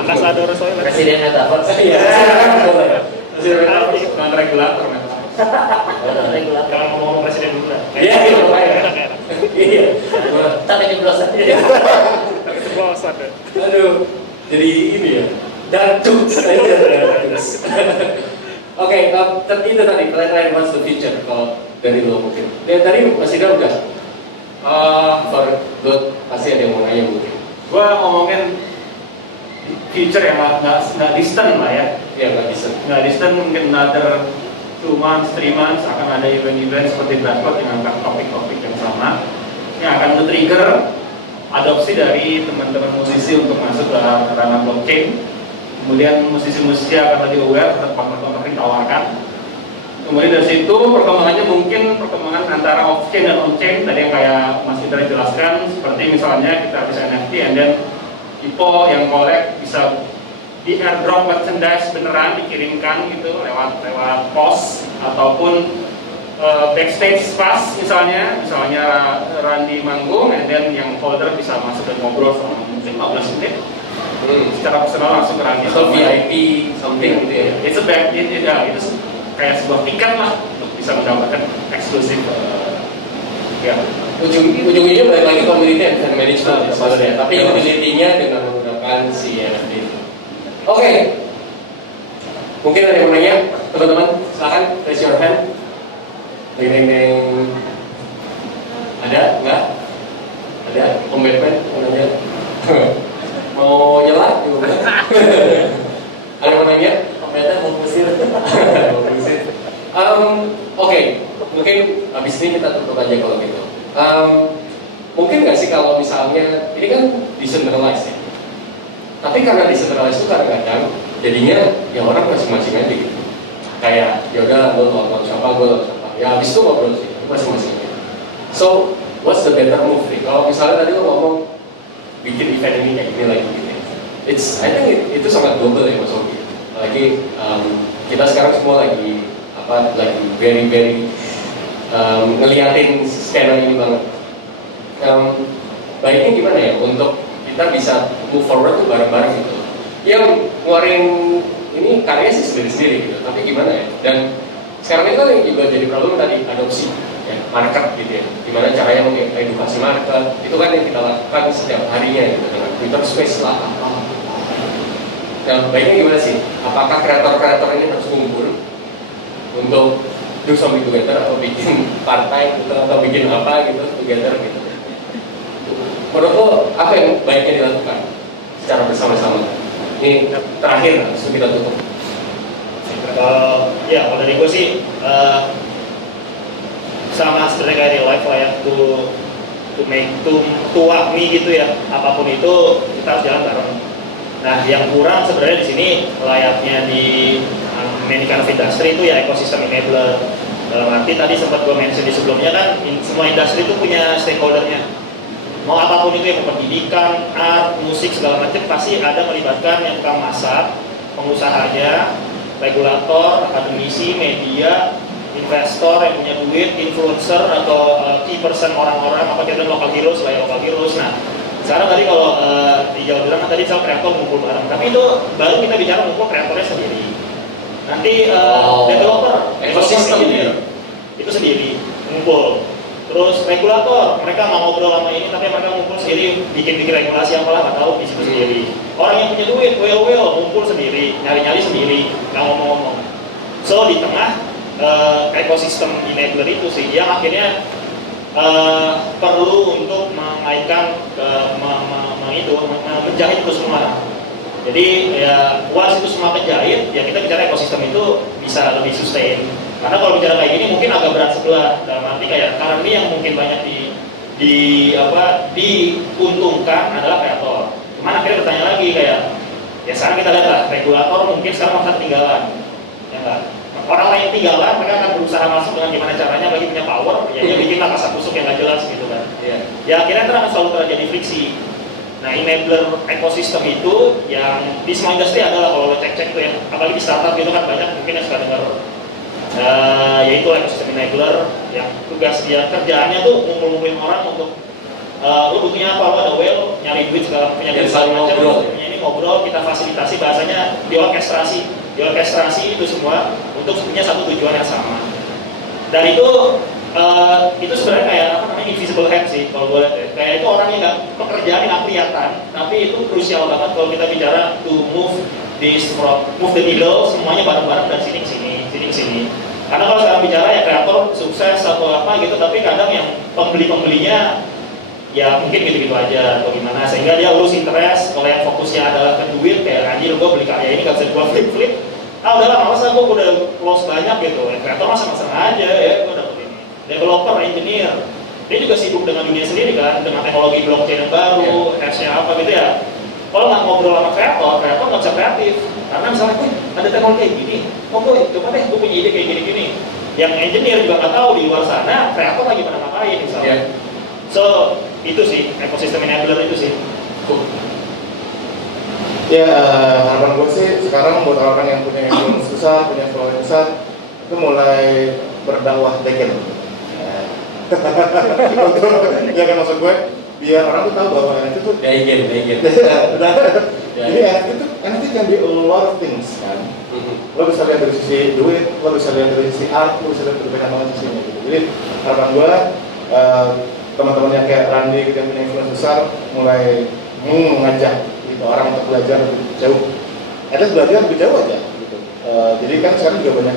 Ambasador soalnya. Presiden Metaverse. Iya. Presiden Metaverse, non-regulator Metaverse. Regulator. Kalau ngomong presiden dulu lah. Iya, iya. Tapi jeblos aja. Bosan deh. Aduh, jadi ini ya. Dark Oke, itu tadi kalian what's the future kalau dari lo mungkin. Dan tadi masih ada udah. For good pasti ada yang mau nanya mungkin. Gua ngomongin future yang nggak distant lah ya. Ya nggak bisa. Nggak distant, mungkin another 2 months, 3 months akan ada event-event seperti Blackboard yang angkat topik-topik yang sama, yang akan men-trigger adopsi dari teman-teman musisi untuk masuk dalam ranah blockchain. Kemudian musisi-musisi akan lebih aware terhadap partner-partner yang ditawarkan. Kemudian dari situ perkembangannya mungkin perkembangan antara off-chain dan on-chain, tadi yang kayak Mas Indra jelaskan, seperti misalnya kita bisa NFT and then IPO yang collect bisa di airdrop merchandise beneran dikirimkan gitu lewat pos ataupun backstage pass misalnya Randy manggung and then yang holder bisa masuk dan ngobrol selama mungkin 15 menit secara personal langsung ke Randy. Atau VIP something gitu ya. Itu kayak sebuah tiket lah untuk bisa mendapatkan eksklusif ya. Ujung-ujungnya balik lagi community and management sebenarnya. Tapi Ya. utility-nya dengan menggunakan si NFT. Oke. Mungkin ada yang mau nanya, teman-teman, silakan raise your hand. Deng. Ada? Enggak? Ada? Om Batman mau nanya? Mau nyela? Ada yang mau nanya? Komennya mau musir. Oke, mungkin habis ini kita tutup aja kalau gitu. Mungkin nggak sih kalau misalnya ini kan decentralized ya, tapi karena decentralized itu kadang-kadang jadinya ya orang masing-masing aja gitu. Kayak ya udah lo nonton siapa, gue nonton siapa. Ya habis itu ngobrol sih masing-masing aja. So what's the better move nih? Kalau misalnya tadi lo ngomong bikin event ini kayak gini lagi gitu. I think itu sangat global ya Mas Ogi. Lagi kita sekarang semua lagi very ngeliatin skena ini banget. Baiknya gimana ya untuk kita bisa move forward tuh bareng-bareng gitu. Yang ngeluarin ini karya sih sendiri-sendiri gitu, tapi gimana ya? Dan sekarang itu yang juga jadi problem tadi adopsi ya, market gitu ya. Gimana caranya mengedukasi market, itu kan yang kita lakukan setiap harinya gitu dengan Twitter Space lah. Nah, baiknya gimana sih? Apakah kreator-kreator ini harus kumpul untuk do something together atau bikin partai gitu, atau bikin apa gitu together gitu? Menurut lo apa yang baiknya dilakukan secara bersama-sama? Ini terakhir sebelum kita tutup. Ya kalau dari gue sih sama sebenarnya kayak real life lah ya, to walk me gitu ya, apapun itu kita harus jalan bareng. Nah yang kurang sebenarnya di sini layaknya di many kind of industry itu ya ekosistem enabler. Dalam arti tadi sempat gue mention di sebelumnya kan semua industri itu punya stakeholdernya. Mau apapun itu yang pendidikan, art, musik segala macam pasti ada melibatkan yang tukang masak, pengusahanya, regulator, akademisi, media, investor yang punya duit, influencer atau key person orang-orang apa kita local heroes lah ya, local heroes. Nah sekarang tadi kalau di Jawa bilang tadi soal kreator ngumpul bareng, tapi itu baru kita bicara ngumpul kreatornya sendiri. Nanti developer ekosistem itu sendiri ngumpul. Terus regulator, mereka nggak ngobrol sama ini, tapi mereka ngumpul sendiri, bikin regulasi apalah nggak tahu di situ sendiri. Orang yang punya duit, ngumpul sendiri, nyari-nyari sendiri, nggak ngomong-ngomong. So di tengah ekosistem enabler itu sih, yang akhirnya perlu untuk mengaitkan, menjahit itu semua. Jadi ya once itu semua kejahit, ya kita bicara ekosistem itu bisa lebih sustain. Karena kalau bicara kayak gini mungkin agak berat sebelah. Dalam arti kayak karena ini yang mungkin banyak diuntungkan adalah kreator. Cuman akhirnya bertanya lagi kayak ya sekarang kita lihat lah regulator mungkin sekarang masih ketinggalan. Ya enggak? Orang-orang yang ketinggalan mereka akan berusaha masuk dengan gimana caranya bagi punya power, ya bikin kasak kusuk yang nggak jelas gitu kan. Ya akhirnya akan selalu terjadi friksi. Nah, enabler ekosistem itu yang di semua industri adalah kalau lo cek-cek tuh ya, apalagi di startup gitu kan banyak mungkin yang suka dengar yaitu ekosistem enabler yang tugas dia kerjaannya tuh ngumpul-ngumpulin orang untuk lo butuhnya apa, lo ada well, nyari duit segala macam, ini ngobrol, kita fasilitasi bahasanya diorkestrasi itu semua untuk punya satu tujuan yang sama. Dan itu sebenarnya kayak apa namanya invisible hand sih kalau gue lihat ya. Kayak itu orang yang nggak pekerjaan nggak kelihatan, tapi itu krusial banget kalau kita bicara to move the needle semuanya bareng-bareng dari sini ke sini. Karena kalau sekarang bicara ya kreator sukses atau apa gitu, tapi kadang yang pembelinya ya mungkin gitu-gitu aja atau gimana sehingga dia lose interest. Kalau yang fokusnya adalah ke duit kayak anjir gue beli karya ini gak bisa gue flip. Udahlah males gue udah loss banyak gitu. Kreator masa-masa aja ya gue dapet ini. Developer, engineer, dia juga sibuk dengan dunia sendiri kan, dengan teknologi blockchain yang baru, hash-nya apa gitu ya. Kalau nggak ngobrol sama kreator nggak bisa kreatif. Karena misalnya, ada teknologi kayak gini, coba deh, gue punya ide kayak gini-gini. Yang engineer juga nggak tahu di luar sana, kreator lagi pada ngapain misalnya. So, itu sih, ekosistem enabler itu sih. Ya, harapan gue sih sekarang buat orang yang punya influence besar, punya following besar, itu mulai berdakwah degen. Ya kan maksud gue, biar orang tuh tahu bahwa NFT tuh degen. Jadi NFT can be a lot of things kan. Lo bisa lihat dari sisi duit, lo bisa lihat dari sisi art, lo bisa lihat dari banyak banget sisinya gitu. Jadi harapan gue teman-teman yang kayak Randy gitu yang punya influence besar mulai mengajak gitu orang untuk belajar lebih jauh. At least belajar lebih jauh aja gitu. Jadi kan sekarang juga banyak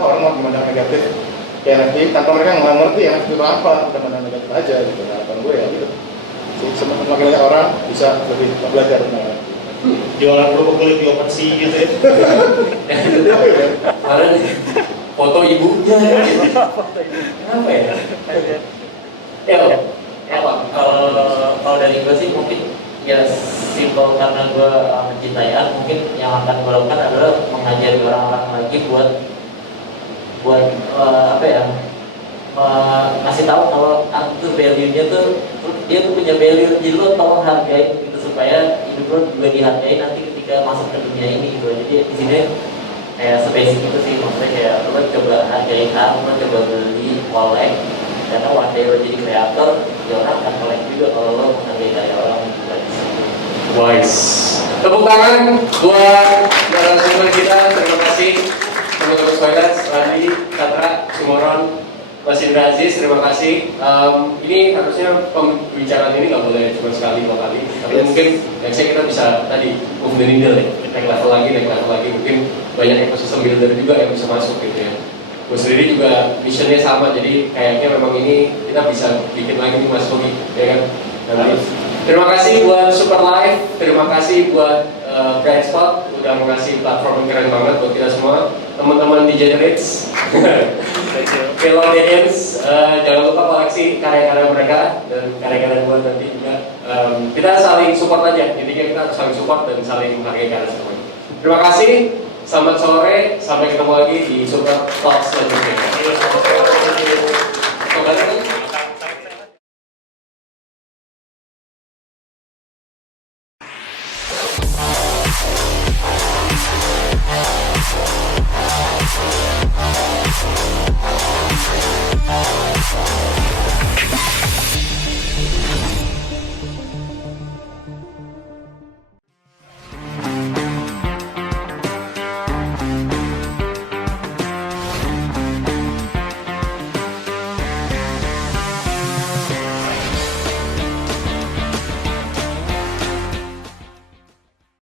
orang mau memandang negatif ke NFT tanpa mereka nggak ngerti NFT itu apa, udah mana negatif aja gitu. Harapan gue ya gitu. Semakin banyak orang bisa lebih belajar tentang NFT. Jualan kerupuk kulit di OpenSea gitu ya. Kemarin foto ibunya. Kenapa ya? Apa? Kalau dari gue sih mungkin ya simpel karena gue mencintai art, mungkin yang akan gue lakukan adalah mengajari orang-orang lagi buat apa ya, ngasih tahu kalau art itu value-nya tuh, dia tuh punya value, jadi lo tolong hargai gitu supaya hidup lo juga dihargai nanti ketika masuk ke dunia ini gitu. Jadi di sini kayak sebasic itu sih, maksudnya kayak lo coba hargai art, lo coba beli, collect, karena one day lo jadi kreator, ya orang akan collect juga kalau lo menghargai karya orang juga di situ. Wise. Tepuk tangan buat narasumber kita. Terima kasih teman-teman Soilets, Randi, Katra, Sumoron, Mas Indra Aziz. Terima kasih. Ini harusnya pembicaraan ini nggak boleh cuma sekali dua kali, tapi mungkin nextnya kita bisa tadi move the needle ya, naik level lagi. Mungkin banyak ekosistem builder juga yang bisa masuk gitu ya. Gue sendiri juga missionnya sama, jadi kayaknya memang ini kita bisa bikin lagi nih Mas Bogi, ya kan? Nanti. Terima kasih buat Super Live, terima kasih buat Bright Spot udah ngasih platform yang keren banget buat kita semua. Teman-teman di Generates, Fellow Audience, jangan lupa koleksi karya-karya mereka dan karya-karya gue nanti juga. Kita saling support aja, intinya kita harus saling support dan saling menghargai karya semua. Terima kasih, selamat sore, sampai ketemu lagi di Super Talk selanjutnya.